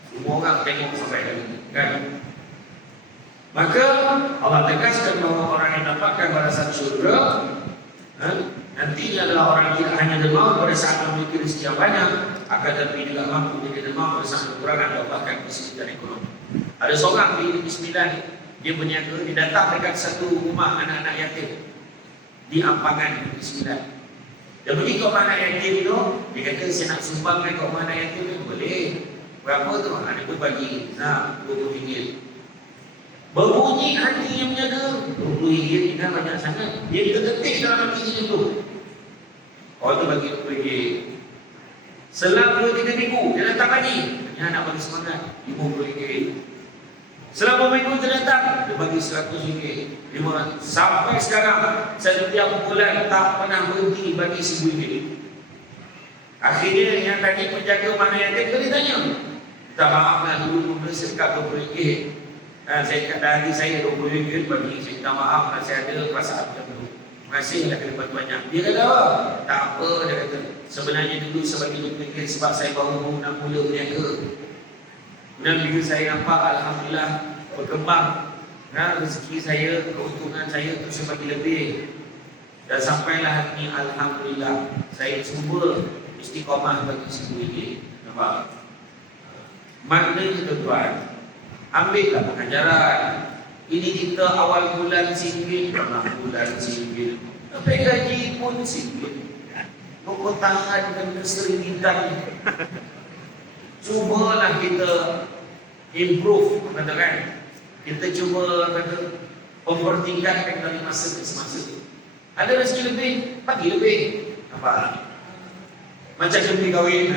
Semua orang tengok sampai hari ni kan. Maka Allah tegaskan bahawa orang yang dapatkan balasan syurga nantinya adalah orang yang tidak hanya dermawan pada saat memiliki rezeki yang banyak, akan tetapi juga mampu menjadi dermawan pada saat kekurangan atau bahkan kesulitan ekonomi. Ada seorang di Negeri Sembilan, dia berniaga, dia datang dekat satu rumah anak-anak yatim di Ampangan Negeri Sembilan. Dia pergi ke rumah anak yatim itu, dia kata saya nak sumbangkan ke rumah anak yatim itu. Boleh. Berapa tu? Anak pun bagi, nah, RM20. Berbunyi hati yang menjaga RM20 tinggal banyak sangat. Dia terketik dalam hati dia tu. Orang tu bagi RM20. Selang 2-3 minggu dia datang lagi. Dia nak bagi semangat RM50. Selama minggu dia datang, dia bagi RM100. Sampai sekarang setiap bulan tak pernah berhenti bagi RM1000. Akhirnya yang tadi penjaga mana yang dia tanya, tak maaflah dulu mula sekat RM20. Saya kat dari saya RM20 bagi saya minta maaf kalau saya ada perasaan macam tu. Terima kasih dah kena banyak-banyak. Dia kata tak apa, dia kata sebenarnya dulu saya bagi RM20 sebab saya baru nak mula berniaga. Dan bila saya nampak alhamdulillah berkembang rezeki saya, keuntungan saya tu saya bagi lebih. Dan sampailah hari ni alhamdulillah saya cuba istiqamah bagi RM10. Nampak? Maknanya tuan-tuan, ambillah pengajaran. Ini kita awal bulan RM1, tengah bulan RM1, tapi gaji pun RM1. Kau tahankan keserinitan. Cubalah kita improve, kata kan? Kita cuba kata mempertingkatkan dari masa ke semasa. Ada rezeki lebih, bagi lebih. Apa? Macam kita kahwin,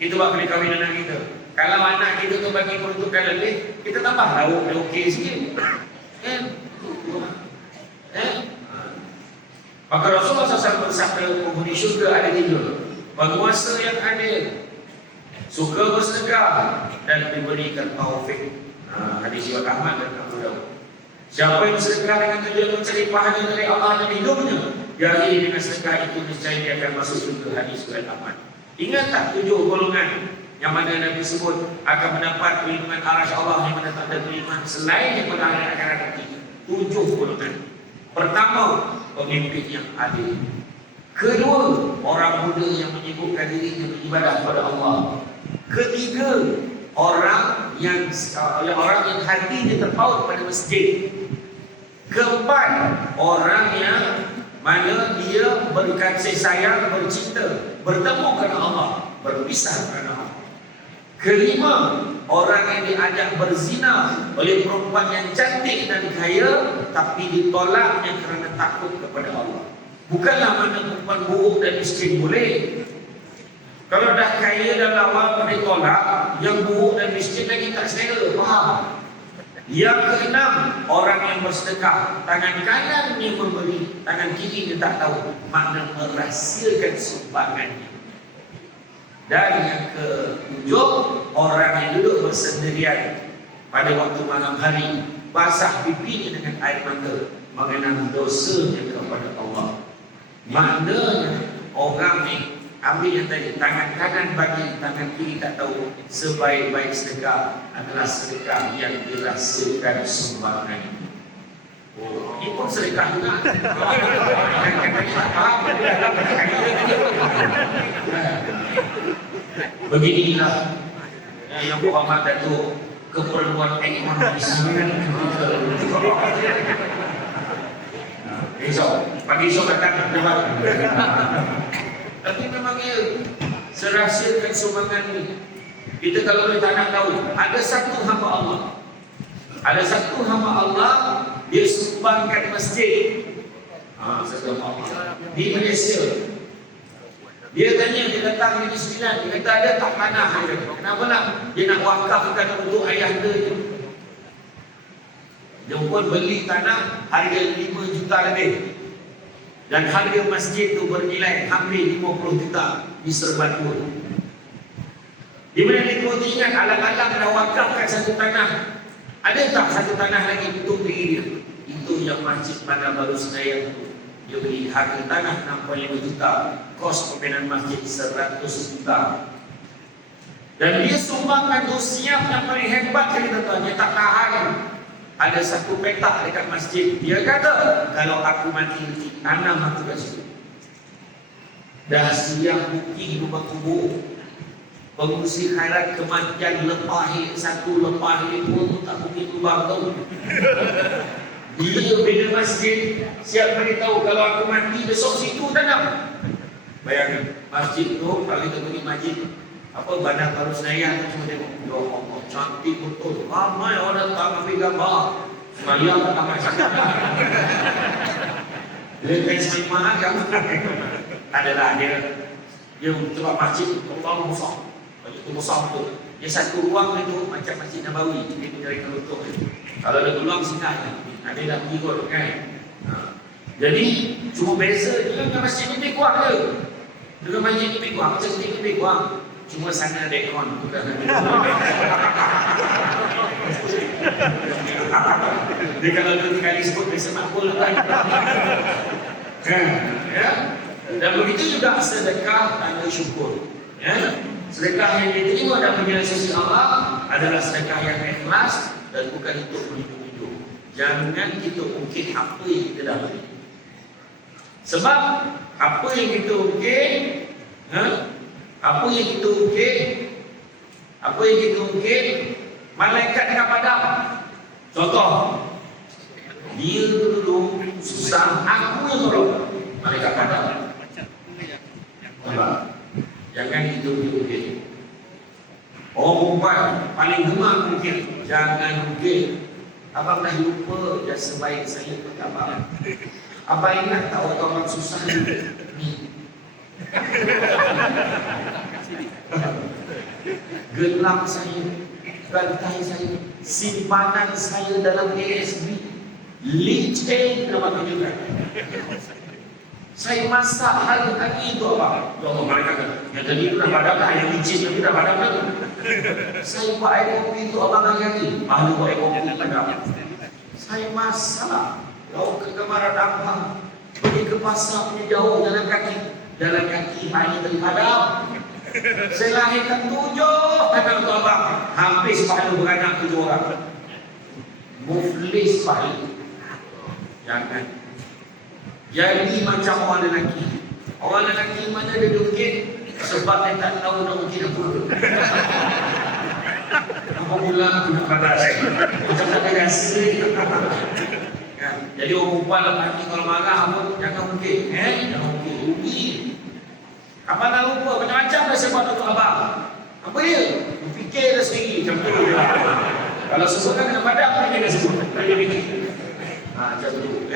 kita buat beli kahwin anak kita. Kalau anak kita tu bagi peruntukan lebih, kita tambah lauk dia okey sikit. Maka Rasulullah SAW bersabda, penghuni syurga ada 3. Penguasa yang adil, suka bersedekah dan diberikan taufik. Hadis riwayat Ahmad dan Abu Dawud. Siapa yang bersedekah dengan tujuan mencari pahala dari Allah dan hidupnya, diakhiri dengan sedekah itu niscaya dia akan masuk syurga. Hadis riwayat Ahmad. Ingat tak 7 golongan yang mana Nabi sebut akan mendapat perlindungan arasy Allah yang mana tak ada perlindungan selain yang pada akhirat akan nanti. 7 golongan. Pertama, pemimpin yang adil. Kedua, orang muda yang menyibukkan dirinya beribadah kepada Allah. Ketiga, orang yang hatinya terpaut pada masjid. Keempat, orang yang mana dia berkasih sayang, bercinta, bertemu kerana Allah, berpisah kerana Allah. Kelima, orang yang diajak berzina oleh perempuan yang cantik dan kaya, tapi ditolaknya kerana takut kepada Allah. Bukanlah mana perempuan buruk dan miskin boleh. Kalau dah kaya dan lawa ditolak, yang buruk dan miskin lagi tak selera, faham? Yang keenam, orang yang bersedekah, tangan kanannya memberi, tangan kiri dia tak tahu, makna merahsiakan sumbangannya. Dan yang ketujuh, orang yang duduk bersendirian pada waktu malam hari, basah pipinya dengan air mata, mengenang dosanya kepada Allah. Maknanya orang ni Ambil yang tadi, tangan kanan bagi, tangan kiri tak tahu. Sebaik-baik sedekah adalah sedekah yang dirasakan sumbangan. Oh, ini pun sedekah juga. Beginilah yang Muhammad Datuk keperluan ekonomi sangat kritikal. Pagi esok datang dapat. Tapi memang ia serahsiakan sumbangan ini. Kita kalau kita nak tahu, ada satu hamba Allah. Ada satu hamba Allah, dia sumbangkan masjid. Satu hamba Allah. Di Malaysia. Dia tanya, dia datang di Sembilan. Dia kata ada tak tanah. Kenapa nak? Dia nak wakafkan untuk ayah dia. Dia pun beli tanah harga 5 juta lebih. Dan harga masjid itu bernilai hampir 50 juta di Serban pun. Di mana dia perlu ingat alang-alang dah wakafkan satu tanah. Ada tak satu tanah lagi untuk diri dia? Itu yang Masjid Bandar Baru Senayan itu. Dia beli harga tanah 65 juta. Kos pembangunan masjid 100 juta. Dan dia sumbangkan tu siap yang paling hebat dia kata. Dia tak tahan. Ada satu petak dekat masjid. Dia kata, kalau aku mati, tanam aku kat situ. Dah siap bukti rumah kubur. Pengungsi khairat kematian lepah satu, lepah pun tak mungkin lubang tu. Dia bina masjid, siap beritahu kalau aku mati besok situ tanam. Bayangkan, masjid tu kalau kita pergi masjid apa Bandar Baru Senayan tu semua tengok, ya Allah, cantik betul. Ramai orang datang ambil gambar. Semayang tak amat cakap. Dia kan semayang mahal gambar. Adalah dia coba masjid, Allah besar. Masjid tu besar tu. Dia satu ruang itu macam Masjid Nabawi. Dia mencari kelutuk. Kalau ada peluang singgah, ada dah pergi kot kan. Jadi cuma beza dia dengan masjid ni lebih kurang ke. Dengan masjid ni lebih kurang, macam ni lebih kurang. Cuma sana ada aircon. Dia kalau 2 kali sebut biasa makbul kan. Ya. Dan begitu juga sedekah tanda syukur. Ya. Sedekah yang diterima dan menjadi sisi Allah adalah sedekah yang ikhlas dan bukan untuk hidup-hidup. Jangan kita ungkit apa yang kita dah beri. Sebab apa yang kita ungkit, apa yang kita ungkit, malaikat dekat padam. Contoh, dia dulu susah, aku yang tolong. Malaikat padam. Jangan kita ungkit. Orang perempuan paling gemar ungkit. Jangan ungkit. Abang dah lupa dah sebaik saya pada abang. Abang ingat tak waktu abang susah ni. Gelang saya, rantai saya, simpanan saya dalam ASB, licin dapat tunjukkan. Saya masak hari-hari itu abang. Ya Allah, mereka kata, yang tadi itu dah padam lah, yang licin tapi dah padam lah. Saya buat air kopi itu abang hari-hari. Malu buat air kopi padam. Saya masak, lauk kegemaran abang. Pergi ke pasar punya jauh, jalan kaki air tadi padam. Saya lahirkan 7 anak untuk abang. Habis pahala beranak 7 orang. Muflis pahala. Jangan. Jadi macam orang lelaki. Orang lelaki mana dia dukit sebab dia tak tahu nak mungkin apa. Apa pula aku nak balas. Macam nak rasa. Jadi orang perempuan lepas ni kalau marah apa, jangan mungkin. Jangan mungkin. Rugi. Abang tak lupa macam-macam dah saya buat untuk abang. Apa dia? Fikir dah sendiri macam tu. Kalau sesuatu kena padam, apa dia dah sebut? Dia fikir. Macam tu.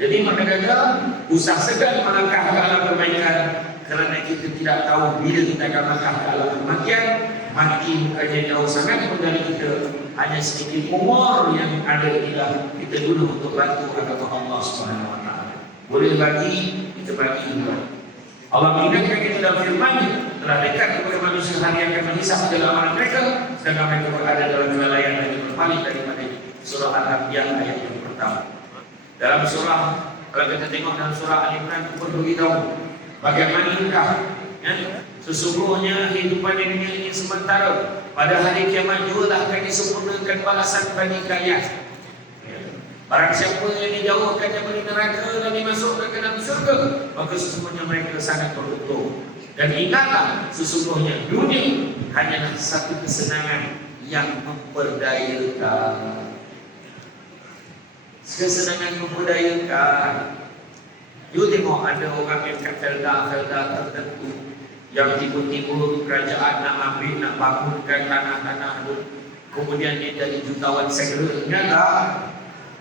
Jadi maka-maka usahakan melangkah ke alam kebaikan kerana kita tidak tahu bila kita akan melangkah ke alam kematian. Mati bukannya jauh sangat dari kita, hanya sedikit umur yang ada kita guna untuk bantu agama Allah Subhanahu Wa Taala. Boleh bagi, kita bagi juga. Allah mengingatkan kita dalam firman-Nya, telah dekat kepada manusia hari akan menghisap dalam amalan mereka, sedangkan mereka berada dalam kelalaian dan berpaling daripada surah Al-Anbiya ayat yang pertama. Dalam surah, kalau kita tengok dalam surah Al-Imran pun beritahu Bagaimanakah sesungguhnya hidupan dunia ini sementara, pada hari kiamat jugalah akan disempurnakan balasan bagi kalian. Barang siapa yang dijauhkan dari neraka dan dimasukkan ke dalam surga, maka sesungguhnya mereka sangat beruntung. Dan ingatlah, sesungguhnya dunia hanyalah satu kesenangan yang memperdayakan. Kesenangan memperdayakan. You tengok ada orang yang kat felda tertentu yang tiba-tiba kerajaan nak ambil, nak bangunkan tanah-tanah tu, kemudian dia jadi jutawan segera. Ingatlah.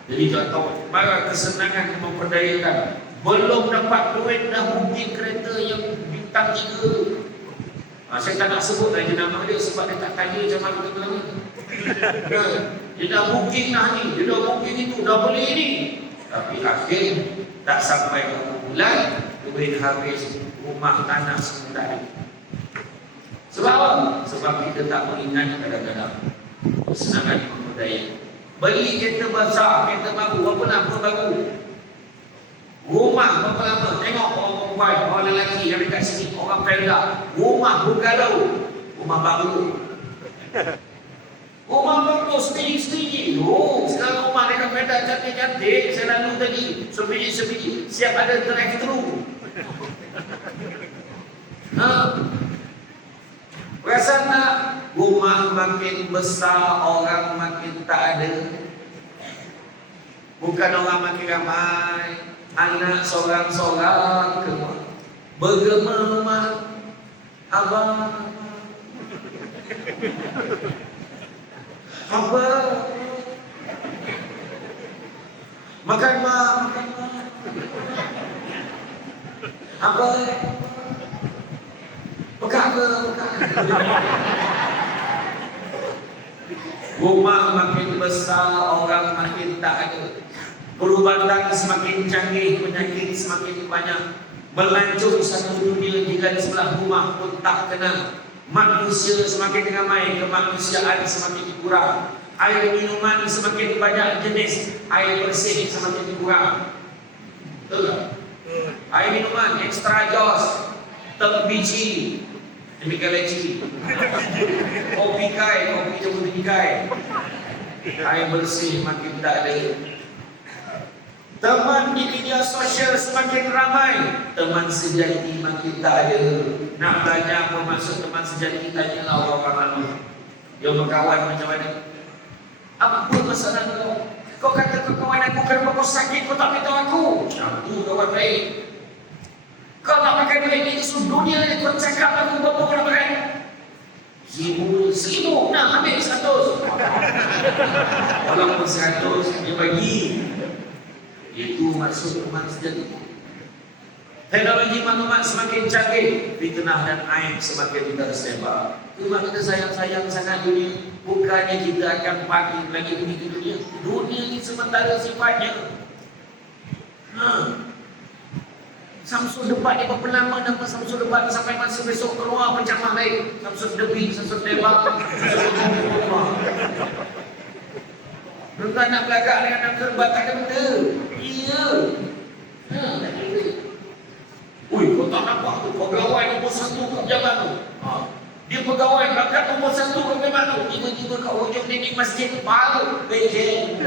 Jadi contoh, maka kesenangan memperdayakan. Belum dapat duit dah booking kereta yang bintang 3. Saya tak nak sebut lagi nama dia sebab dia tak tanya macam mana kita bilang. Dia dah booking dah ni, dia dah booking itu, dah beli ni. Tapi akhir tak sampai berapa bulan, duit habis, rumah tanah semua dah. Sebab apa? Sebab kita tak mengingat kadang-kadang kesenangan memperdayakan. Beli kereta besar, kereta baru, berapa lama baru? Rumah berapa lama? Tengok orang perempuan, orang lelaki yang dekat sini, orang pelda. Rumah bergalau, rumah baru. Rumah baru, sebiji-sebiji. Oh, sekarang rumah dekat pelda cantik-cantik. Saya lalu tadi, sebiji-sebiji. Siap ada drive-thru. Perasan tak? Rumah makin besar, orang makin tak ada. Bukan orang makin ramai. Anak seorang-seorang bergema, abang, abang, makan mak, abang, buka ke, buka. Rumah makin besar, orang makin tak ada. Perubatan semakin canggih, penyakit semakin banyak. Melancur satu dunia jika di sebelah rumah pun tak kena. Manusia semakin ramai, kemanusiaan semakin kurang. Air minuman semakin banyak jenis, air bersih semakin kurang. Betul tak? Air minuman extra jos, teng biji, demikian leci. Kopi kai, kopi campur kai. Air bersih makin tak ada. Teman di media sosial semakin ramai, teman sejati makin tak ada. Nak belajar apa maksud teman sejati, tanyalah orang lalu. Dia berkawan macam mana? Apa masalah kau? Kau kata ke kawan aku, kenapa kau sakit, kau tak beritahu aku? Itu kawan baik. Kau tak pakai duit ini seluruh dunia ni, kau cakap aku berapa kau nak pakai? 1,000, nak ambil 100. Walaupun 100 dia bagi. Itu maksud teman sejati. Teknologi maklumat semakin canggih, fitnah dan aib semakin tersebar. Cuma kita sayang-sayang sangat dunia. Bukannya kita akan pagi lagi di dunia. Dunia ini sementara sifatnya. Samsul debat ni berapa lama nama Samsul debat sampai masa besok keluar pencamah lain. Samsul debi, Samsul debat, Samsul debat. Bukan nak belagak dengan nak terbat tak ada benda. Iya. Ui, kau tak nampak tu pegawai nombor 1 kat jalan tu. Dia pegawai rakyat nombor 1 kat jalan tu. Tiba-tiba kat hujung dinding masjid baru becek.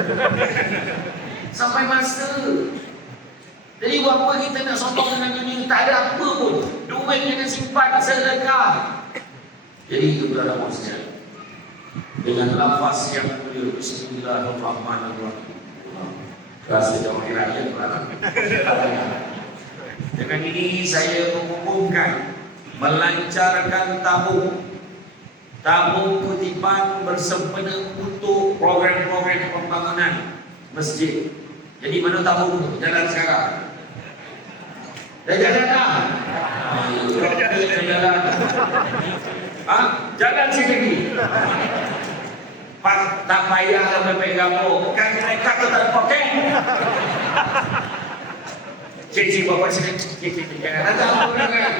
Sampai masa. Jadi buat apa kita nak sombong dengan dunia? Tak ada apa pun. Duit jangan simpan sedekah. Jadi itu berada maksudnya. Dengan lafaz yang mulia, Bismillahirrahmanirrahim. Rasa jauh rakyat malam. Dengan ini saya mengumumkan melancarkan tabung kutipan bersempena untuk program-program pembangunan masjid. Jadi mana tabung tu? Jalan sekarang. Dah jalan tak? Jalan. Jalan sikit lagi. Tak payah sampai gambar. Kan mereka tu tak pakai. Cik bapak sini. Jangan ada apa kan?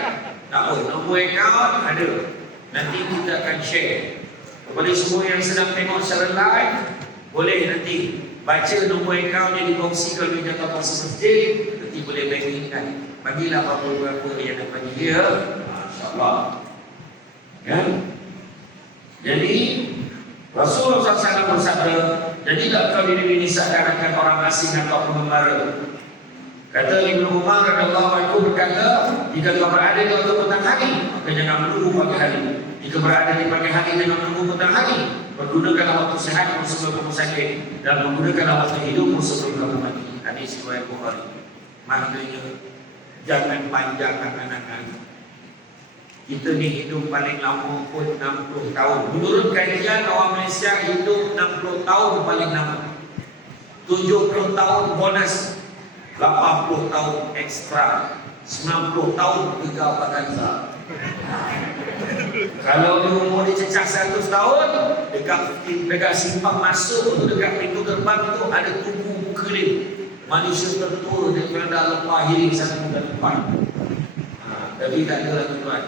Tak apa. Nombor akaun ada. Nanti kita akan share. Kepada semua yang sedang tengok secara live, boleh nanti baca nombor akaun yang dikongsi kalau kita masuk masjid. Nanti boleh banking kan. bagilah apa-apa yang dapat bagi dia. Masya-Allah. Kan? Jadi Rasulullah SAW bersabda, jadilah kau diri seakan-akan orang asing atau pengembara. Kata Ibnu Umar radhiyallahu anhu berkata, jika kau berada di waktu petang hari, maka jangan menunggu pagi hari. Jika berada di pagi hari, jangan menunggu petang hari. Pergunakanlah waktu sehat sebelum kamu sakit, dan menggunakanlah waktu hidup sebelum kamu mati. Hadis riwayat Bukhari. Maknanya jangan panjang angan-angan. Kita ni hidup paling lama pun 60 tahun. Menurut kajian orang Malaysia hidup 60 tahun paling lama. 70 tahun bonus, 80 tahun ekstra, 90 tahun tiga baganza. Kalau di umur dicecah 100 tahun, dekat simpang masuk tu, dekat pintu gerbang tu ada tubuh kering. Manusia tertua dia kerana lepas hiring satu bulan depan. Tapi tak ada lagi tuan.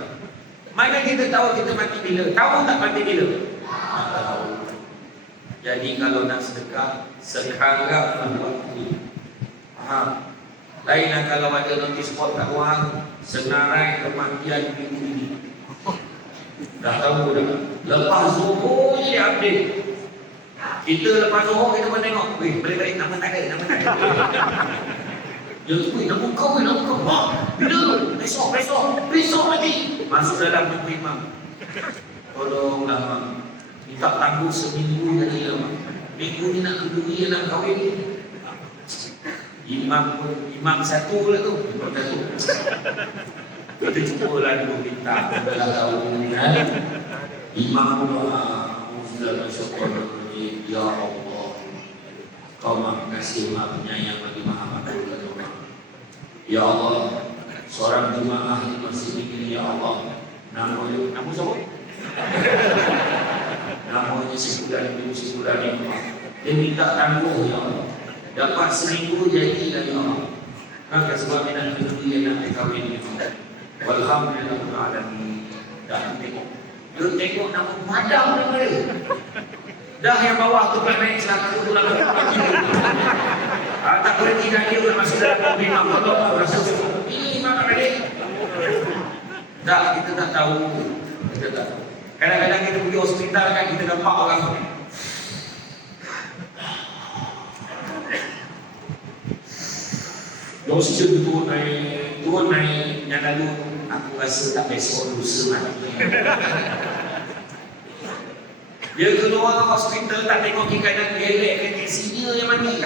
Mana kita tahu kita mati bila? Tahu tak mati bila? Tak tahu. Jadi kalau nak sedekah, sekarang waktu. Faham? Lainlah kalau ada notis spot kat orang, senarai kematian minggu ini. Dah tahu dah. Lepas Zuhur je dia update. Kita lepas Zuhur kita pun tengok, weh, balik-balik nama tak ada. Dia tu, nama kau. Bila? Besok lagi. Masuk dalam minggu imam. Tolonglah, Mak. Minta tangguh seminggu tadi lah, Mak. Minggu ni nak kedua nak kahwin. Imam satu lah tu. Kita cubalah dulu minta. Dah tahu kan. Imam pun sudah bersyukur. Ya Allah, Kau Maha Kasih, Maha Penyayang bagi Maha Makhluk. Ya Allah, seorang jemaah di masjid ini, Ya Allah, nama siapa? Namanya sebulan ini. Dia minta tangguh, Ya Allah. Dapat seminggu jadilah, Ya Allah. Maka sebab minat kedua yang nak kahwin, Ya Allah. Walhamdulillahirrahmanirrahim. Dah tengok nama padam nama dia. Dah yang bawah tu kan naik selaka tu lah. Tak berhenti dah dia pun masuk dalam mobil mampu. Rasa ini mana balik? Tak, kita tak tahu. Kadang-kadang kita pergi hospital kan, kita nampak orang oksigen turun naik. Yang lalu aku rasa tak besok lusa mati. Dia keluar hospital tak tengok kiri kanan gelek ke KC dia yang mati.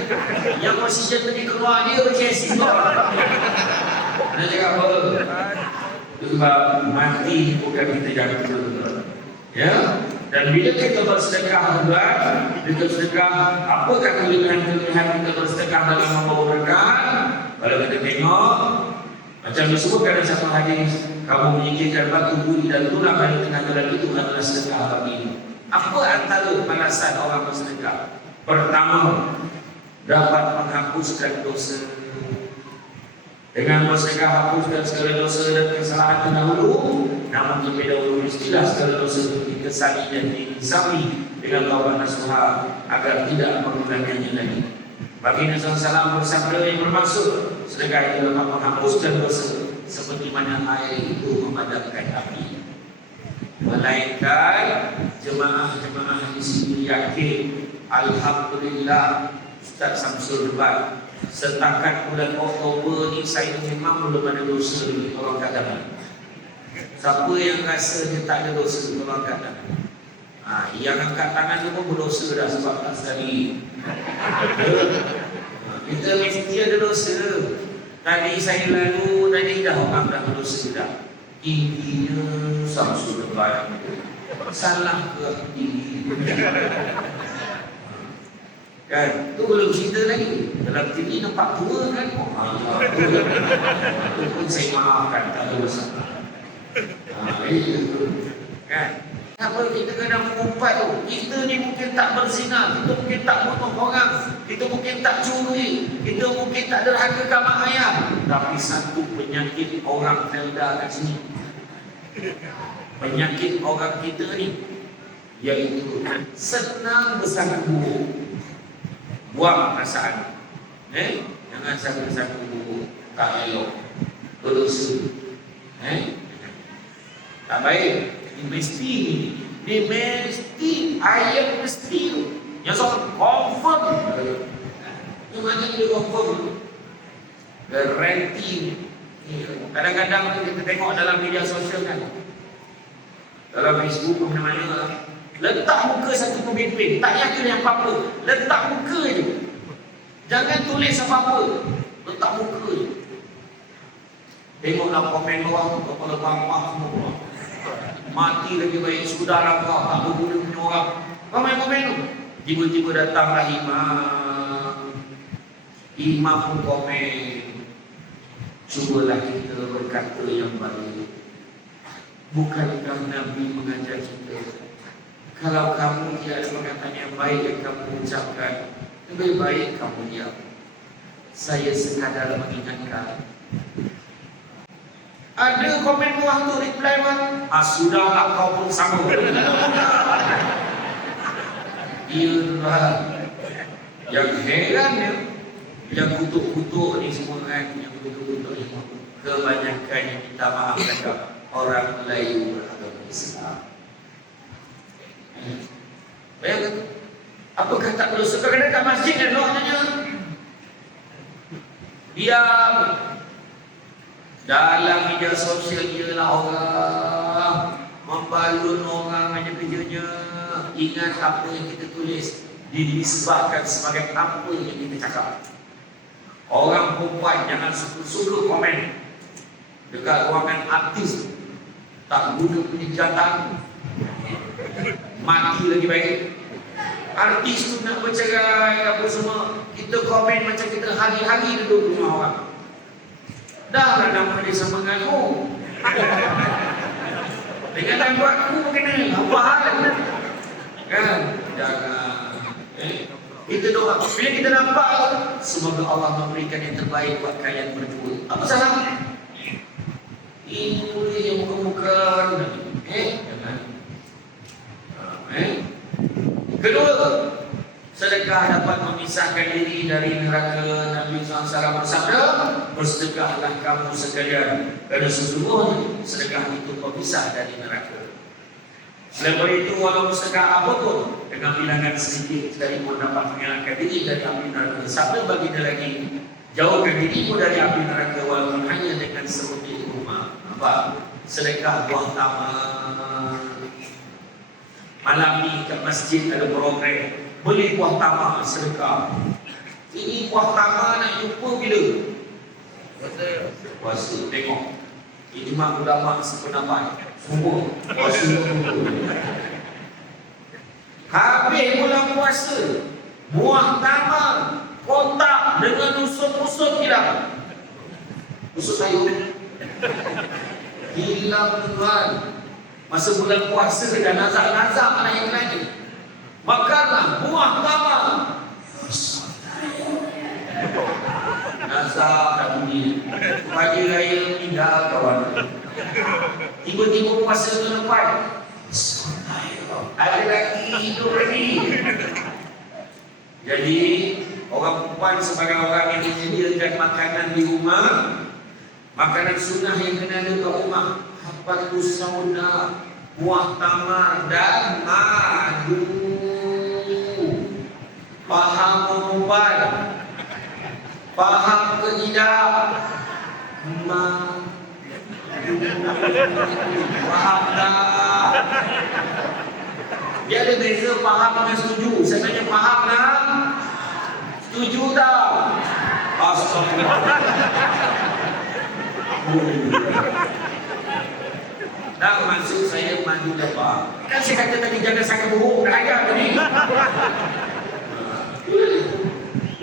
Yang oksigen tadi keluar dia KC. Dia cakap apa? Sebab mati bukan kita jangan betul-betul. Ya? Dan bila kita bersedekah tuan, kita sedekah, apakah kelebihan-kelebihan kita bersedekah dalam membawa berkah? Kalau kita tengok, macam disebutkan dalam satu hadis, kamu menyingkirkan batu budi dan tulang dari tengah jalan itu adalah sedekah bagimu. Apa antara balasan orang bersedekah? Pertama, dapat menghapuskan dosa. Dengan bersedekah hapuskan segala dosa dan kesalahan terdahulu, namun lebih dahulu istilah segala dosa itu dikesali dan dihisami dengan taubat nasuha agar tidak mengulanginya lagi. Baginda SAW bersabda yang bermaksud sedekah itu dapat menghapuskan dosa seperti mana air itu memadamkan api. Melainkan jemaah-jemaah di sini yakin, alhamdulillah, Ustaz Samsul Debat, setakat bulan Oktober ni saya memang belum ada dosa lagi. Tolong katakan, siapa yang rasa dia tak ada dosa, tolong katakan. Yang angkat tangan tu pun berdosa dah sebab tak sedari. Kita mesti ada dosa. Tadi saya lalu, tadi dah orang dah berdosa dah. Tingginya Samsul Debat, salah ke tinggi? Kan? Tu belum cerita lagi. Dalam TV nampak tua kan? Itu pun saya maafkan, tak ada masalah. Kan? Kenapa kita kena mengumpat tu? Kita ni mungkin tak berzina, kita mungkin tak bunuh orang, kita mungkin tak curi, kita mungkin tak derhaka ke mak ayah. Tapi satu penyakit orang Felda kat sini, penyakit orang kita ni, iaitu senang bersangka buruk. Buang perasaan. Jangan sangka-sangka buruk, tak elok. berdosa. Tak baik. Ini mesti ayat mesti yang soal confirm. Ini macam dia confirm. Garanti. Kadang-kadang kita tengok dalam media sosial kan, dalam Facebook mana-mana, letak muka satu pemimpin, tak yakin apa-apa, letak muka je, jangan tulis apa-apa, letak muka je. Tengoklah komen bawah tu, kepala bangkah semua, mati lagi baik saudara kau, tak berguna punya orang. Komen-komen tu, tiba-tiba datanglah imam pun komen. Cubalah kita berkata yang baik. Bukankah Nabi mengajar kita, kalau kamu tidak ada perkataan yang baik yang kamu ucapkan, lebih baik kamu diam. Saya sekadar mengingatkan. Ada komen bawah tu reply bang, sudahlah kau pun sama. Iyalah. Yang herannya, yang kutuk-kutuk ni semua kan, yang kutuk-kutuk ni semua, kebanyakan yang minta maaf kata orang Melayu beragama Islam. Bayangkan, apakah tak berdosa? Kadang-kadang kat masjid dan doanya diam. Dalam media sosial ialah orang membalun orang hanya kerjanya. Ingat apa yang kita tulis disebabkan sebagai apa yang kita cakap. Orang perempuan jangan suka-suka komen dekat ruangan artis, tak guna punya jantan, mati lagi baik. Artis tu nak bercerai apa semua, kita komen macam kita hari-hari duduk rumah orang. Dah lah nama dia sama dengan aku. Dengan lagu aku kena apa hal kan? Jangan. Kita doa. Bila kita nampak, semoga Allah memberikan yang terbaik buat kalian berdua. Apa salah? Ini boleh yang muka-muka. Jangan. Kedua, sedekah dapat memisahkan diri dari neraka. Nabi SAW bersabda, bersedekahlah kamu sekalian, kerana sesungguhnya sedekah itu pemisah dari neraka. Selain itu, walau sedekah apa pun dengan bilangan sedikit sekalipun dapat mengelakkan diri dari api neraka. Sabda baginda lagi, jauhkan dirimu dari api neraka walaupun hanya dengan sebutir rumah. Nampak? Sedekah buah taman. Malam ni kat masjid ada program beli buah taman sedekah. Ini buah taman nak jumpa bila? Puasa. Tengok. Ini mak ulama sependapat. Semua puasa. Habis bulan puasa, buah taman kotak dengan usut-usut hilang. Usut sayur hilang tuan. Masa bulan puasa dah nazak-nazak lah yang lain. Makanlah buah taman. Nazak dah bunyi. Pagi raya tinggal kawan. Tiba-tiba puasa ke depan, ada lagi hidup lagi. Jadi orang perempuan sebagai orang yang menyediakan makanan di rumah, makanan sunnah yang kena ada kat rumah, habatus sauda, buah tamar dan madu. Faham perempuan? Faham ke tidak? Faham tak? Dia ada beza faham dengan setuju. Saya tanya faham tak? Setuju tak? Astagfirullah. Dah maksud saya madu lebar. Kan saya kata tadi jangan sangat buruk dah ajar tadi.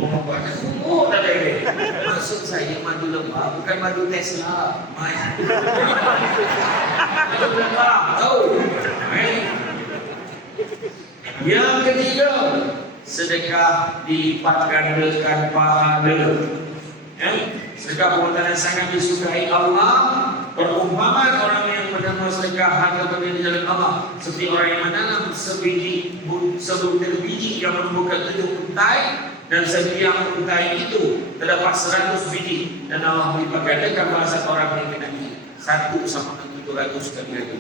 Orang banyak buruk dah tadi. Maksud saya madu lebar bukan madu Tesla. Madu lebar. Tahu? Yang ketiga, sedekah dilipat gandakan pahala. Sedekah perbuatan yang sangat disukai Allah. Perumpamaan orang yang menerima sedekah harta bagi di jalan Allah seperti orang yang menanam sebutir biji yang menumbuhkan 7 untai dan setiap unta itu terdapat 100 biji dan Allah melipat bahasa orang yang kena satu sama dengan 700 kali lagi.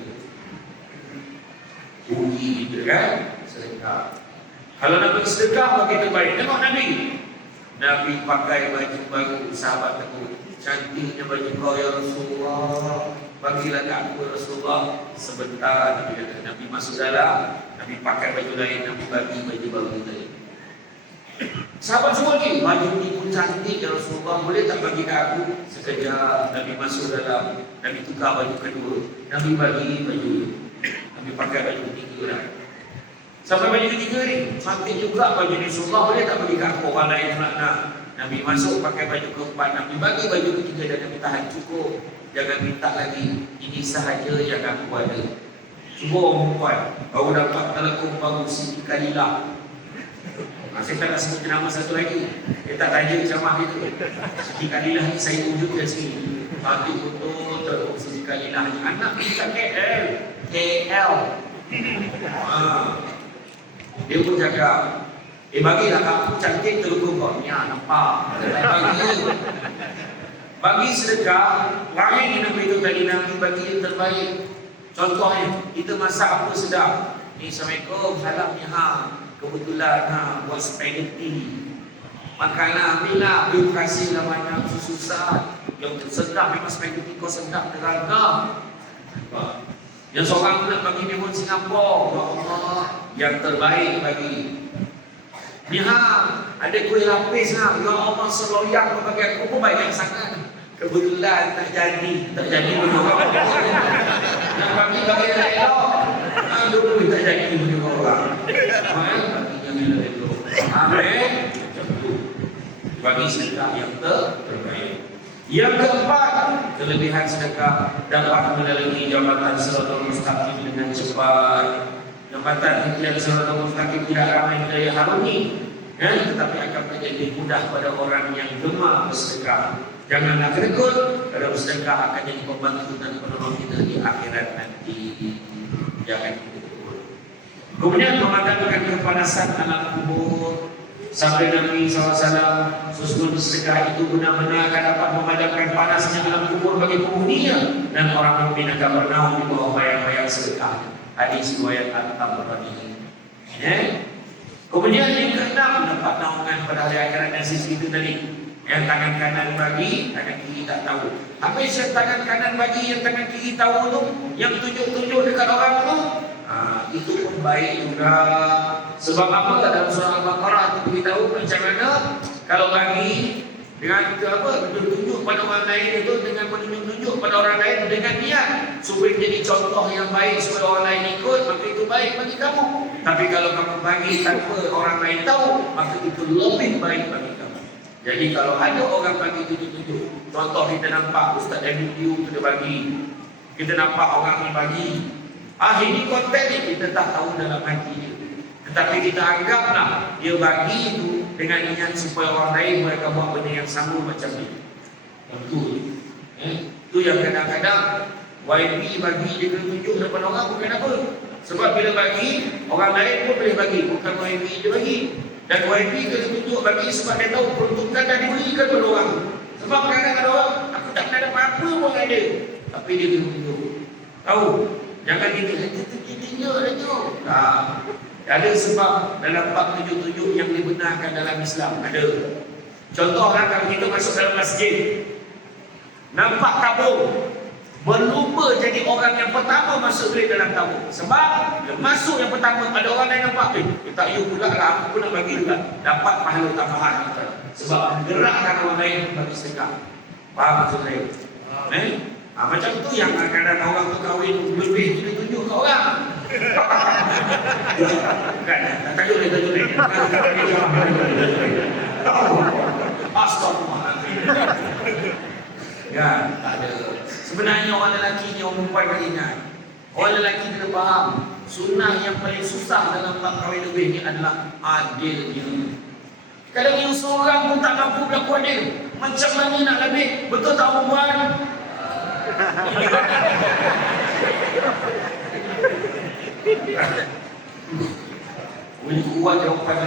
Puji gitu kan? Sedekah. Kalau Nabi sedekah begitu baik. Tengok Nabi. Nabi pakai baju baru, sahabat aku. Cantiknya baju kau ya Rasulullah. Bagilah aku Rasulullah. Sebentar Nabi kata. Nabi masuk dalam. Nabi pakai baju lain. Nabi bagi baju baru lain. Sahabat semua ni, baju ni pun cantik ya Rasulullah. Boleh tak bagi ke aku? Sekejap Nabi masuk dalam. Nabi tukar baju kedua. Nabi bagi baju. Nabi pakai baju ketiga lah. Sampai baju ketiga ni, cantik juga baju ni Rasulullah. Boleh tak bagi ke aku? Orang lain nak. Nabi masuk pakai baju keempat. Nabi bagi baju ketiga dan Nabi tahan cukup. Jangan minta lagi. Ini sahaja yang aku ada. Cuba orang perempuan baru dapat telekung baru Siti Khalilah. Saya tak nak sebut nama satu lagi. Dia tak tanya ceramah itu. Siti Khalilah ni saya wujudkan sini. Tapi betul telekung Siti Khalilah ni. Anak minta KL. Dia pun cakap, bagilah aku cantik telekung kau. Ya nampak. Bagi sedekah, lain yang Nabi itu tadi Nabi bagi yang terbaik. Contohnya, kita masak apa sedap. Ni Assalamualaikum, salam ni kebetulan buat spaghetti. Makanlah, ambillah, terima kasih lah banyak, susah. Yang sedap memang spaghetti kau sedap, terangkan. Yang seorang nak bagi memang Singapura, ya Allah, yang terbaik bagi. Ni ada kuih lapis ya Allah seloyak bagi aku pun banyak sangat. Kebetulan tak jadi bagi orang. Nak bagi yang elok. Dulu tak jadi bagi orang. Bagi yang elok. Amin. Bagi sedekah yang terbaik. Yang keempat, kelebihan sedekah dapat melalui jambatan Siratal Mustaqim dengan cepat. Jambatan yang Siratal Mustaqim tidak ramai daya harungi, tetapi akan menjadi mudah pada orang yang gemar bersedekah. Janganlah kerekut, kalau bersedekah akan jadi pembantu dan penolong kita di akhirat nanti. Jangan kerekut. Kemudian memadamkan kepanasan alam kubur. Sampai Nabi SAW, sesungguhnya sedekah itu benar-benar akan dapat memadamkan panasnya alam kubur bagi penghuninya, dan orang mukmin akan bernaung di bawah bayang-bayang sedekah. Hadis riwayat At-Tabrani. Kemudian yang keenam, dapat naungan pada hari akhirat dan sisi itu tadi. Yang tangan kanan bagi, tangan kiri tak tahu. Apa yang tangan kanan bagi, yang tangan kiri tahu tu, yang tunjuk-tunjuk dekat orang tu, itu pun baik juga. Sebab apa? Dalam surah Al-Baqarah itu beritahu macam mana kalau bagi dengan tunjuk pada orang lain itu, dengan menunjuk-tunjuk pada orang lain dengan niat supaya jadi contoh yang baik supaya orang lain ikut, maka itu baik bagi kamu. Tapi kalau kamu bagi tanpa orang lain tahu, maka itu lebih baik bagi kamu. Jadi kalau ada orang bagi tunjuk-tunjuk, contoh kita nampak Ustaz David Liu tu dia bagi, kita nampak orang ni bagi, ini konten ni kita tak tahu dalam hati dia. Tetapi kita anggaplah dia bagi itu dengan niat supaya orang lain mereka buat benda yang sama macam ni. Betul. Itu yang kadang-kadang YB bagi dia kena tunjuk depan orang bukan apa. Sebab bila bagi, orang lain pun boleh bagi, bukan YB dia bagi. Dan YB kena tunjuk bagi sebab dia tahu peruntukan dah diberikan pada orang. Sebab kadang-kadang ada orang, aku tak pernah dapat apa pun ada, tapi dia kena tunjuk. Tahu? Jangan kita tunjuk dah tu. Ada sebab dalam bab tunjuk-tunjuk yang dibenarkan dalam Islam. Ada. Contohlah kalau kita masuk dalam masjid, nampak tabung, berlumba jadi orang yang pertama masuk duit dalam tabung. Sebab masuk yang pertama ada orang lain nampak, tak you pula lah, aku pun nak bagi juga. Dapat pahala tambahan. Sebab menggerakkan orang lain bagi sedekah. Faham maksud saya? Macam tu yang kadang orang tu kahwin lebih tunjuk ke orang. Kan, tak boleh. Astagfirullahaladzim. Ya, tak ada. Sebenarnya orang lelaki ni, orang perempuan kali ingat. Orang lelaki kena faham, sunnah yang paling susah dalam bab kahwin lebih ni adalah adilnya. Kadang yang seorang pun tak mampu berlaku adil. Macam mana nak lebih? Betul tak perempuan? Boleh kuat jawapan.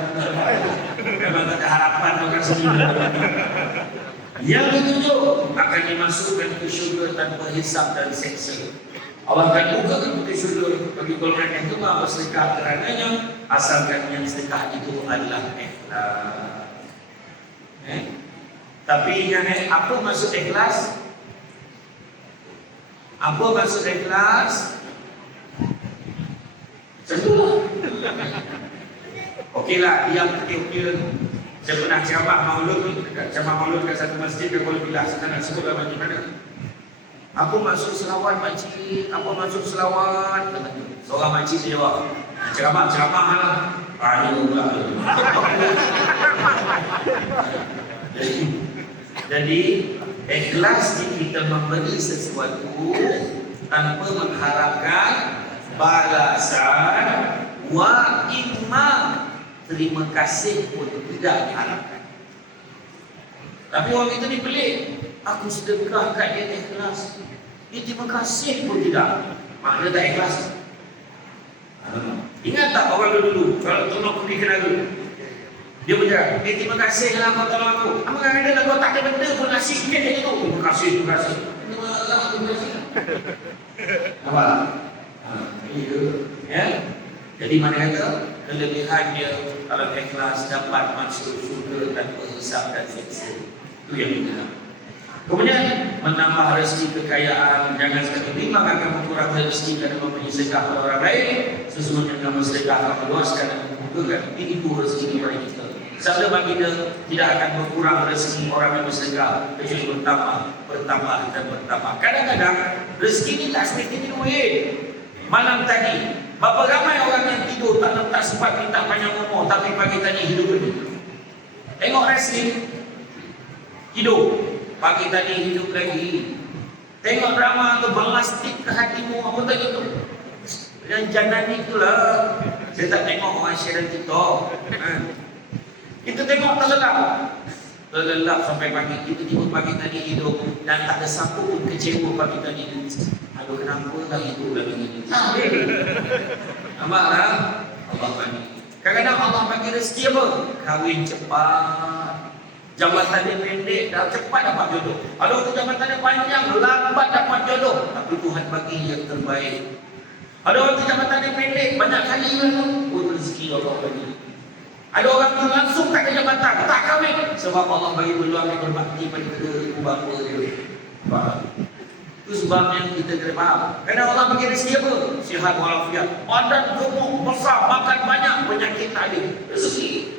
Memang tak ada harapan orang sendiri. Yang ketujuh, akan dimasukkan ke syurga tanpa hisab dan seksa. Allah akan buka pintu syurga bagi golongan yang gemar bersedekah kerananya, asalkan yang sedekah itu adalah ikhlas. Tapi yang apa maksud ikhlas? Apa maksud ikhlas? Contoh. Okeylah, yang okey. Saya pernah ceramah maulud kat satu masjid di Kuala Pilah. Saya nak sebut macam mana. Apa maksud selawat makcik? Apa maksud selawat? Seorang makcik saya jawab, ceramah lah. Ini pula. Jadi ikhlas kita memberi sesuatu tanpa mengharapkan balasan wa imma terima kasih pun tidak diharapkan. Tapi orang kita ni pelik. Aku sedekah kat dia ikhlas, dia terima kasih pun tidak. Maknanya tak ikhlas. Ingat tak orang dulu kalau tolong pergi kenara, dia bercakap, terima kasih lah kau tolong aku. Apa kadang-kadang kau tak ada benda pun nasi sikit dia tu. Terima kasih. Terima kasih. Nampak? Ya. Jadi mana kata kelebihannya kalau ikhlas dapat masuk surga tanpa hisab dan siksa. Itu yang kita nak. Kemudian menambah rezeki kekayaan. Jangan sekali bimbang akan berkurang rezeki kerana memberi sedekah pada orang lain. Sesungguhnya dengan bersedekah akan meluaskan dan membukakan pintu rezeki kepada kita. Sabda baginda, tidak akan berkurang rezeki orang yang bersedekah kecuali bertambah dan bertambah. Kadang-kadang rezeki ni tak semestinya duit. Malam tadi berapa ramai orang yang tidur tak sempat minta panjang umur, tapi pagi tadi hidup lagi. Tengok wrestling, hidup. Pagi tadi hidup lagi. Tengok drama tu, belastik ke hatimu. Apa tadi tu? Yang janan itulah. Saya tak tengok orang share dan TikTok. Kita tengok terlelap sampai pagi. Kita tiba pagi tadi hidup dan tak ada siapa pun kecewa pagi tadi. Aduh, kenapa tak hidup lagi ni? Nampaklah Allah bagi. Kadang-kadang Allah bagi rezeki apa? Kahwin cepat. Jabatan dia pendek, dah cepat dapat jodoh. Ada orang jabatan dia panjang, lambat dapat jodoh. Tapi Tuhan bagi yang terbaik. Ada orang jabatan dia pendek, banyak kali rezeki Allah bagi. Ada orang tu langsung tak ada jabatan, tak kahwin. Sebab Allah bagi peluang yang berbakti pada kedua ibu bapa dia. Faham? Itu sebabnya kita kena faham. Kerana Allah bagi rezeki apa? Sihat walafiat. Badan gemuk, besar, makan banyak, penyakit tak ada. Rezeki.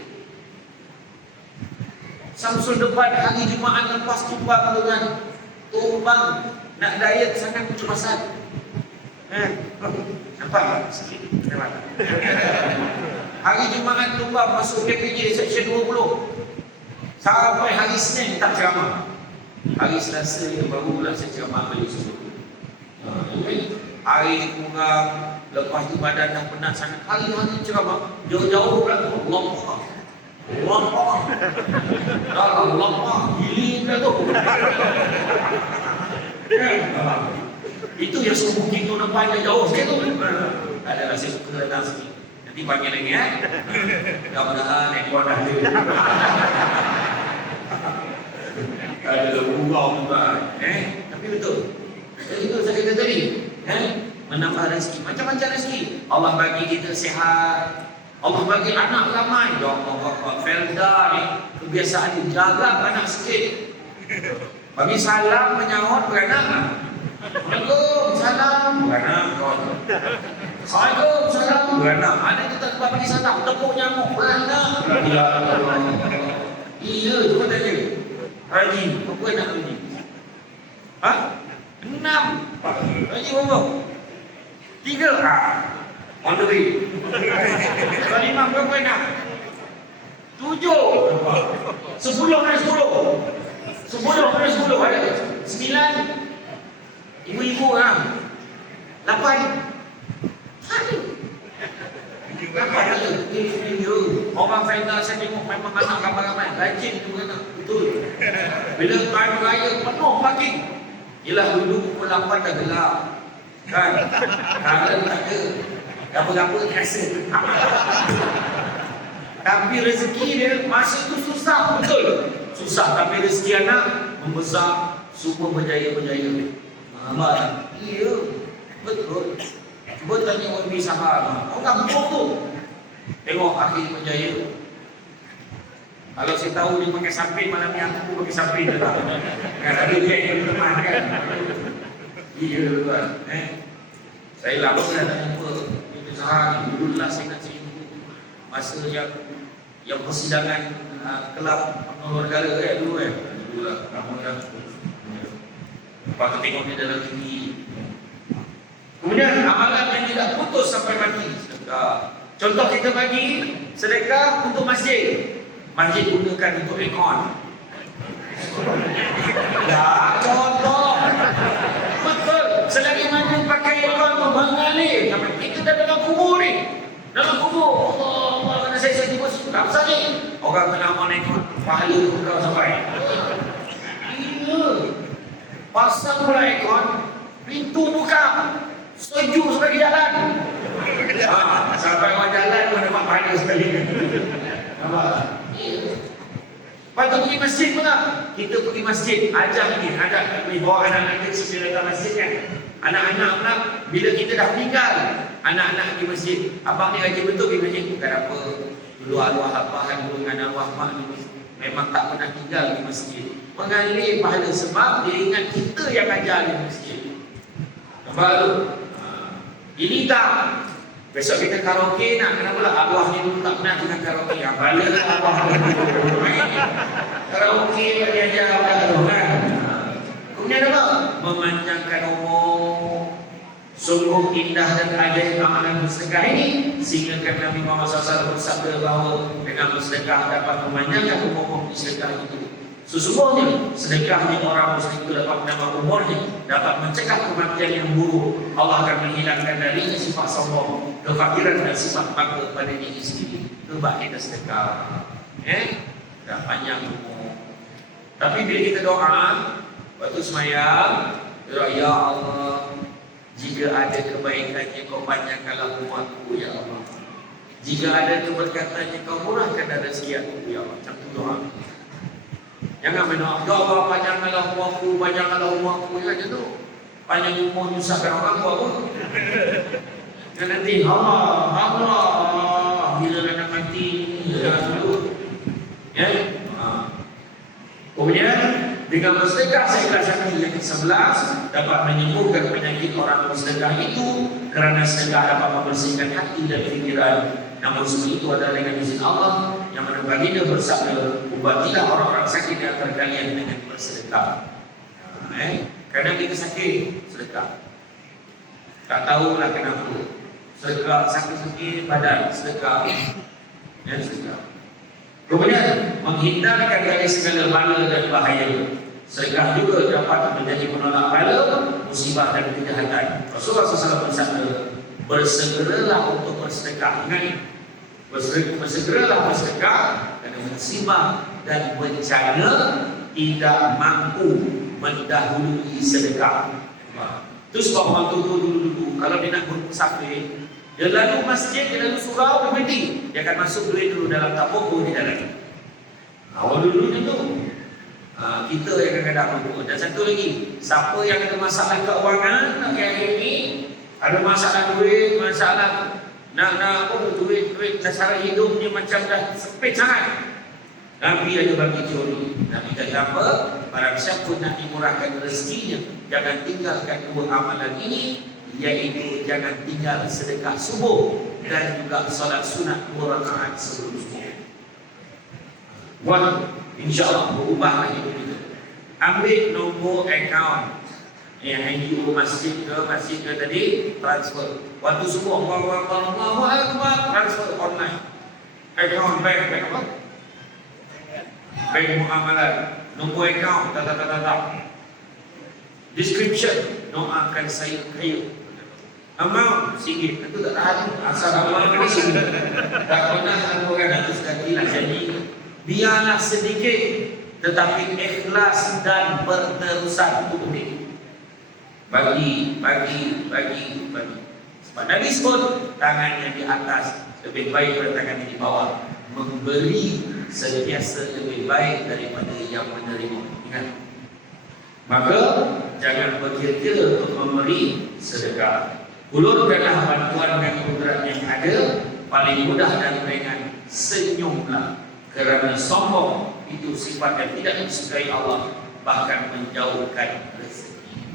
Samsul depan hari Jumaat lepas tumbang nak diet sangat kecemasan. Nampak? Sikit. Hari Jumaat tumbang masuk PPJ section 20. Sampai hari Senin tak ceramah. Hari Selasa yang barulah saya ceramah balik semua. Hari kurang, lepas tu badan dah penat sangat. Hari-hari ceramah, jauh-jauh pula. Allah hiling dah tu. Itu yang suruh booking tu depannya jauh sikit tu. Adalah saya suka datang sikit. Nanti panggil lagi ya. Mudah-mudahan ekor dah ada. Ada gurau juga. Tapi betul. Itu saya kata tadi. Menambah rezeki. Macam-macam rezeki. Allah bagi kita sihat. Allah bagi anak ramai. Ya Allah, Felda ni kebiasaan dia jaga anak sikit. Bagi salam menyahut beranak. Waalaikumsalam beranak. Waalaikumsalam beranak. Ada kita tempat bagi salam, tepuk nyamuk beranak. Ya Allah. Iya, cuba tanya. Haji, berapa anak haji? 6. Haji berapa? 3. On the way. Kalau 5 berapa nak? 7. 10 ada 10. 10 ada 10 ada. 9. Ibu-ibu lah. 8. Ada. Orang final saya tengok memang anak ramai-ramai. Rajin itu anak. Betul. Bila time raya penuh parking. Yelah dulu pukul 8 dah gelap. Kan? Sekarang tak ada. Apa-apa terasa. Tapi rezeki dia masa itu susah, betul. Susah, tapi rezeki anak membesar, semua berjaya-berjaya. Nampak? Iya, betul. Cuba tanya orang Sahara, orang kampung tu. Tengok akhir berjaya. Kalau saya tahu dia pakai samping, malam ni aku pakai samping dah tak. Kan ada dia yang teman kan. Iya tuan. Saya lama dah tak jumpa Ibn Sahara ni. Dulu lah saya nak cerita masa yang persidangan kelab pengeluar negara kan dulu kan. Dulu lah, lama dah. Lepas tu tengok dia dalam TV. Kemudian amalan yang tidak putus sampai mati. Sedekah. Contoh kita bagi sedekah untuk masjid. Masjid gunakan untuk aircon. Ya, contoh. Betul. Selagi mana pakai aircon mengalir. Kita dah dalam kubur ni. Dalam kubur. Allah, kena saya tiba tak pasal ni. Orang kena aman aircon. Pahala tu kau sampai. Gila. Pasang pula aircon. Pintu buka. Sejuk sebagai jalan. Sampai orang jalan pun dapat pahala sekali. Nampak? Lepas tu pergi masjid pun tak? Kita pergi masjid, ajak ni, bawa anak-anak kecil datang masjid kan. Anak-anak pula, bila kita dah meninggal, anak-anak pergi masjid. Abang ni rajin betul pergi masjid. Bukan apa, dulu arwah abahan dulu dengan arwah mak ni memang tak pernah tinggal di masjid. Mengalir pahala sebab dia ingat kita yang ajar di masjid. Nampak tu? Ini tak. Besok kita karaoke nak kena pula arwah ni dulu tak pernah dengan karaoke. Bala arwah karaoke dia ajar orang tu kan. Kemudian apa? Memanjangkan umur. Sungguh indah dan ajaib amalan bersedekah ini sehingga Nabi Muhammad SAW bersabda bahawa dengan bersedekah dapat memanjangkan umur sedekah itu. Sesungguhnya sedekahnya orang muslim itu dapat menambah umurnya, dapat mencegah kematian yang buruk. Allah akan menghilangkan darinya sifat sombong, kefakiran dan sifat bangga pada diri sendiri. Coba kita sedekah, dah panjang umur. Tapi bila kita doa, waktu semayang, ya Allah, jika ada kebaikannya kau panjangkanlah umurku ya Allah. Jika ada keberkatannya kau murahkan rezeki aku ya Allah. Macam tu doa. Jangan main doa, ya Allah panjangkanlah umurku, panjangkanlah umurku. Jangan tu. Panjang umur nyusahkan orang buat apa? Dan nanti Allah bila nak mati jangan dulu. Ya. Kemudian dengan bersedekah seikhlas hati yang ke-11 dapat menyembuhkan penyakit orang bersedekah itu kerana sedekah dapat membersihkan hati dan fikiran. Namun semua itu adalah dengan izin Allah yang mana baginda bersabda, ubatilah orang-orang sakit di antara kalian dengan bersedekah. Kadang kita sakit, sedekah. Tak tahulah kenapa. Sedekah, sakit-sakit badan, sedekah. Ya, sedekah. Kemudian menghindarkan dari segala bala dan bahaya. Sedekah juga dapat menjadi penolak bala, musibah dan kejahatan. Rasulullah SAW bersabda, bersegeralah untuk bersedekah. Ingat, bersegeralah bersedekah kerana musibah dan bencana tidak mampu mendahului sedekah. Itu sebab orang tu dulu kalau dia nak bersafir, dia lalu masjid, dia lalu surau, dia berhenti. Dia akan masuk duit dulu dalam tabung, baru dia jalan. Awal dulu tu. Kita yang kadang-kadang mampu. Dan satu lagi, siapa yang ada masalah keuangan akhir-akhir ini, ada masalah duit, masalah nak duit dasar hidupnya macam dah sempit sangat. Nabi ada bagi teori. Nabi kata apa? Barang siapa nak dimurahkan rezekinya, jangan tinggalkan dua amalan ini, iaitu jangan tinggal sedekah subuh dan juga solat sunat 2 rakaat sebelum subuh. Buat, insyaAllah berubahlah hidup kita. Ambil nombor akaun yang NGO masjid ke tadi, transfer. Waktu subuh, Allahu Akbar, transfer online. Akaun bank apa? Bank muamalat. Nombor akaun, description, doakan saya kaya. Amount sikit, itu tak tahan. Asal amal kena sikit. Tak pernah aku kan itu sekali lah. Jadi biarlah sedikit, tetapi ikhlas dan berterusan itu penting. Bagi. Sebab Nabi sebut tangan yang di atas lebih baik daripada tangan yang di bawah. memberi sentiasa lebih baik daripada yang menerima. Ingat. Maka jangan berkira-kira untuk memberi sedekah. Ulurkanlah bantuan dan kudrat yang ada. Paling mudah dan ringan, senyumlah. Kerana sombong itu sifat yang tidak disukai Allah, bahkan menjauhkan rezeki.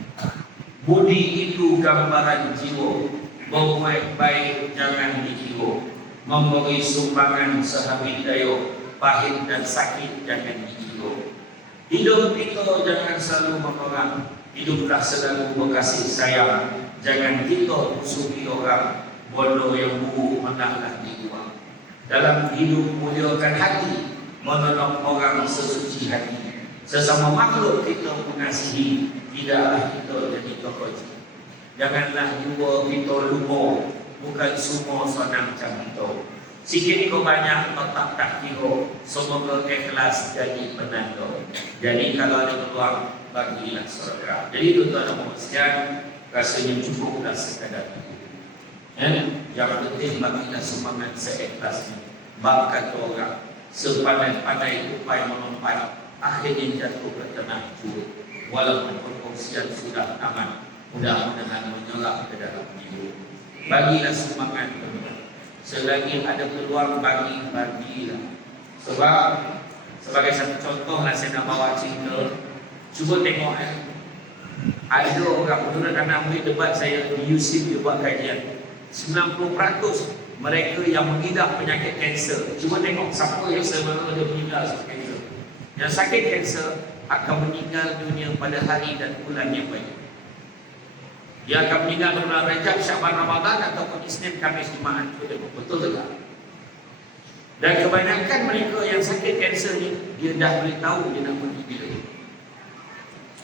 Budi itu gambaran jiwa. Berbuat baik jangan ditiru. Memberi sumbangan sehabis daya. Pahit dan sakit jangan ditiru. Hidup kita jangan selalu memerang. Hiduplah selalu berkasih sayang. Jangan kita musuhi orang. Bodoh yang buruk hendaklah dibuang. Dalam hidup muliakan hati, menolong orang sesuci hati. Sesama makhluk kita mengasihi, tidaklah kita jadi kekeji. Janganlah jua kita lupa, bukan semua senang macam kita. Sikit ke banyak tetap tak kira, semoga ikhlas jadi penanda. Jadi kalau ada peluang, bagilah surga. Jadi tuan-tuan dan puan sekalian, rasanya cukuplah sekadar itu. Yang penting bagilah semangat seikhlasnya. Bab kata orang, sepandai-pandai upaya melompat, akhirnya jatuh ke tanah curut. Walaupun perkongsian sudah aman, mudah-mudahan menyerah ke dalam hidup. Bagilah semangat teman. Selagi ada peluang bagilah. Sebab sebagai satu contoh lah saya nak bawa cerita. Cuba tengok ada orang menurut anak murid debat saya di UC dia buat kajian. 90% mereka yang mengidap penyakit kanser. Cuba tengok siapa yang sebenarnya dia meninggal kanser. Yang sakit kanser akan meninggal dunia pada hari dan bulan yang baik. Dia akan meninggal bulan Rajab, Syaban, Ramadan ataupun Isnin, Khamis, Jumaat. Betul tak? Dan kebanyakan mereka yang sakit kanser ni, dia dah boleh tahu dia nak mati bila.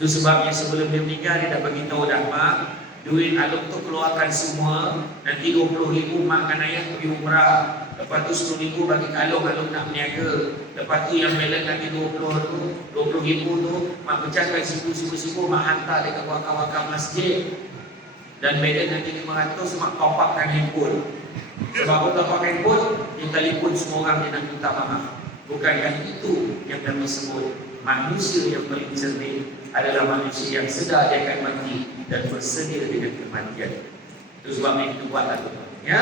Itu sebabnya sebelum dia meninggal, dia dah bagi tahu dah, mak, duit aluk tu keluarkan semua. Nanti 20,000 mak dan ayah pergi umrah. Lepas tu 10,000 bagi kalung nak berniaga. Lepas tu yang balance lagi 20,000 tu mak pecahkan sibu-sibu mak hantar dekat wakaf-wakaf masjid. Dan balance lagi 500 mak top upkan handphone. Sebab apa top up handphone? Dia telefon semua orang dia nak minta maaf. Bukankah itu yang kami sebut manusia yang paling cerdik adalah manusia yang sedar dia akan mati dan bersedia dengan kematian. Itu sebab yang kita buat lah, ya.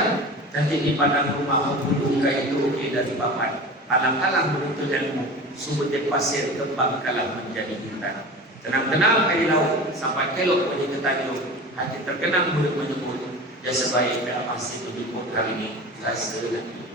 Nanti di padang rumah puluh kayu itu okey dari papan. Alang-alang menuntut ilmu, sumber pasir kembang kalah menjadi hutan. Tenang-tenang air laut sampai kelok pergi ke tanjung. Hati terkenang mulut menyebut, ya sebaik pasir itu hari ini rasa lagi.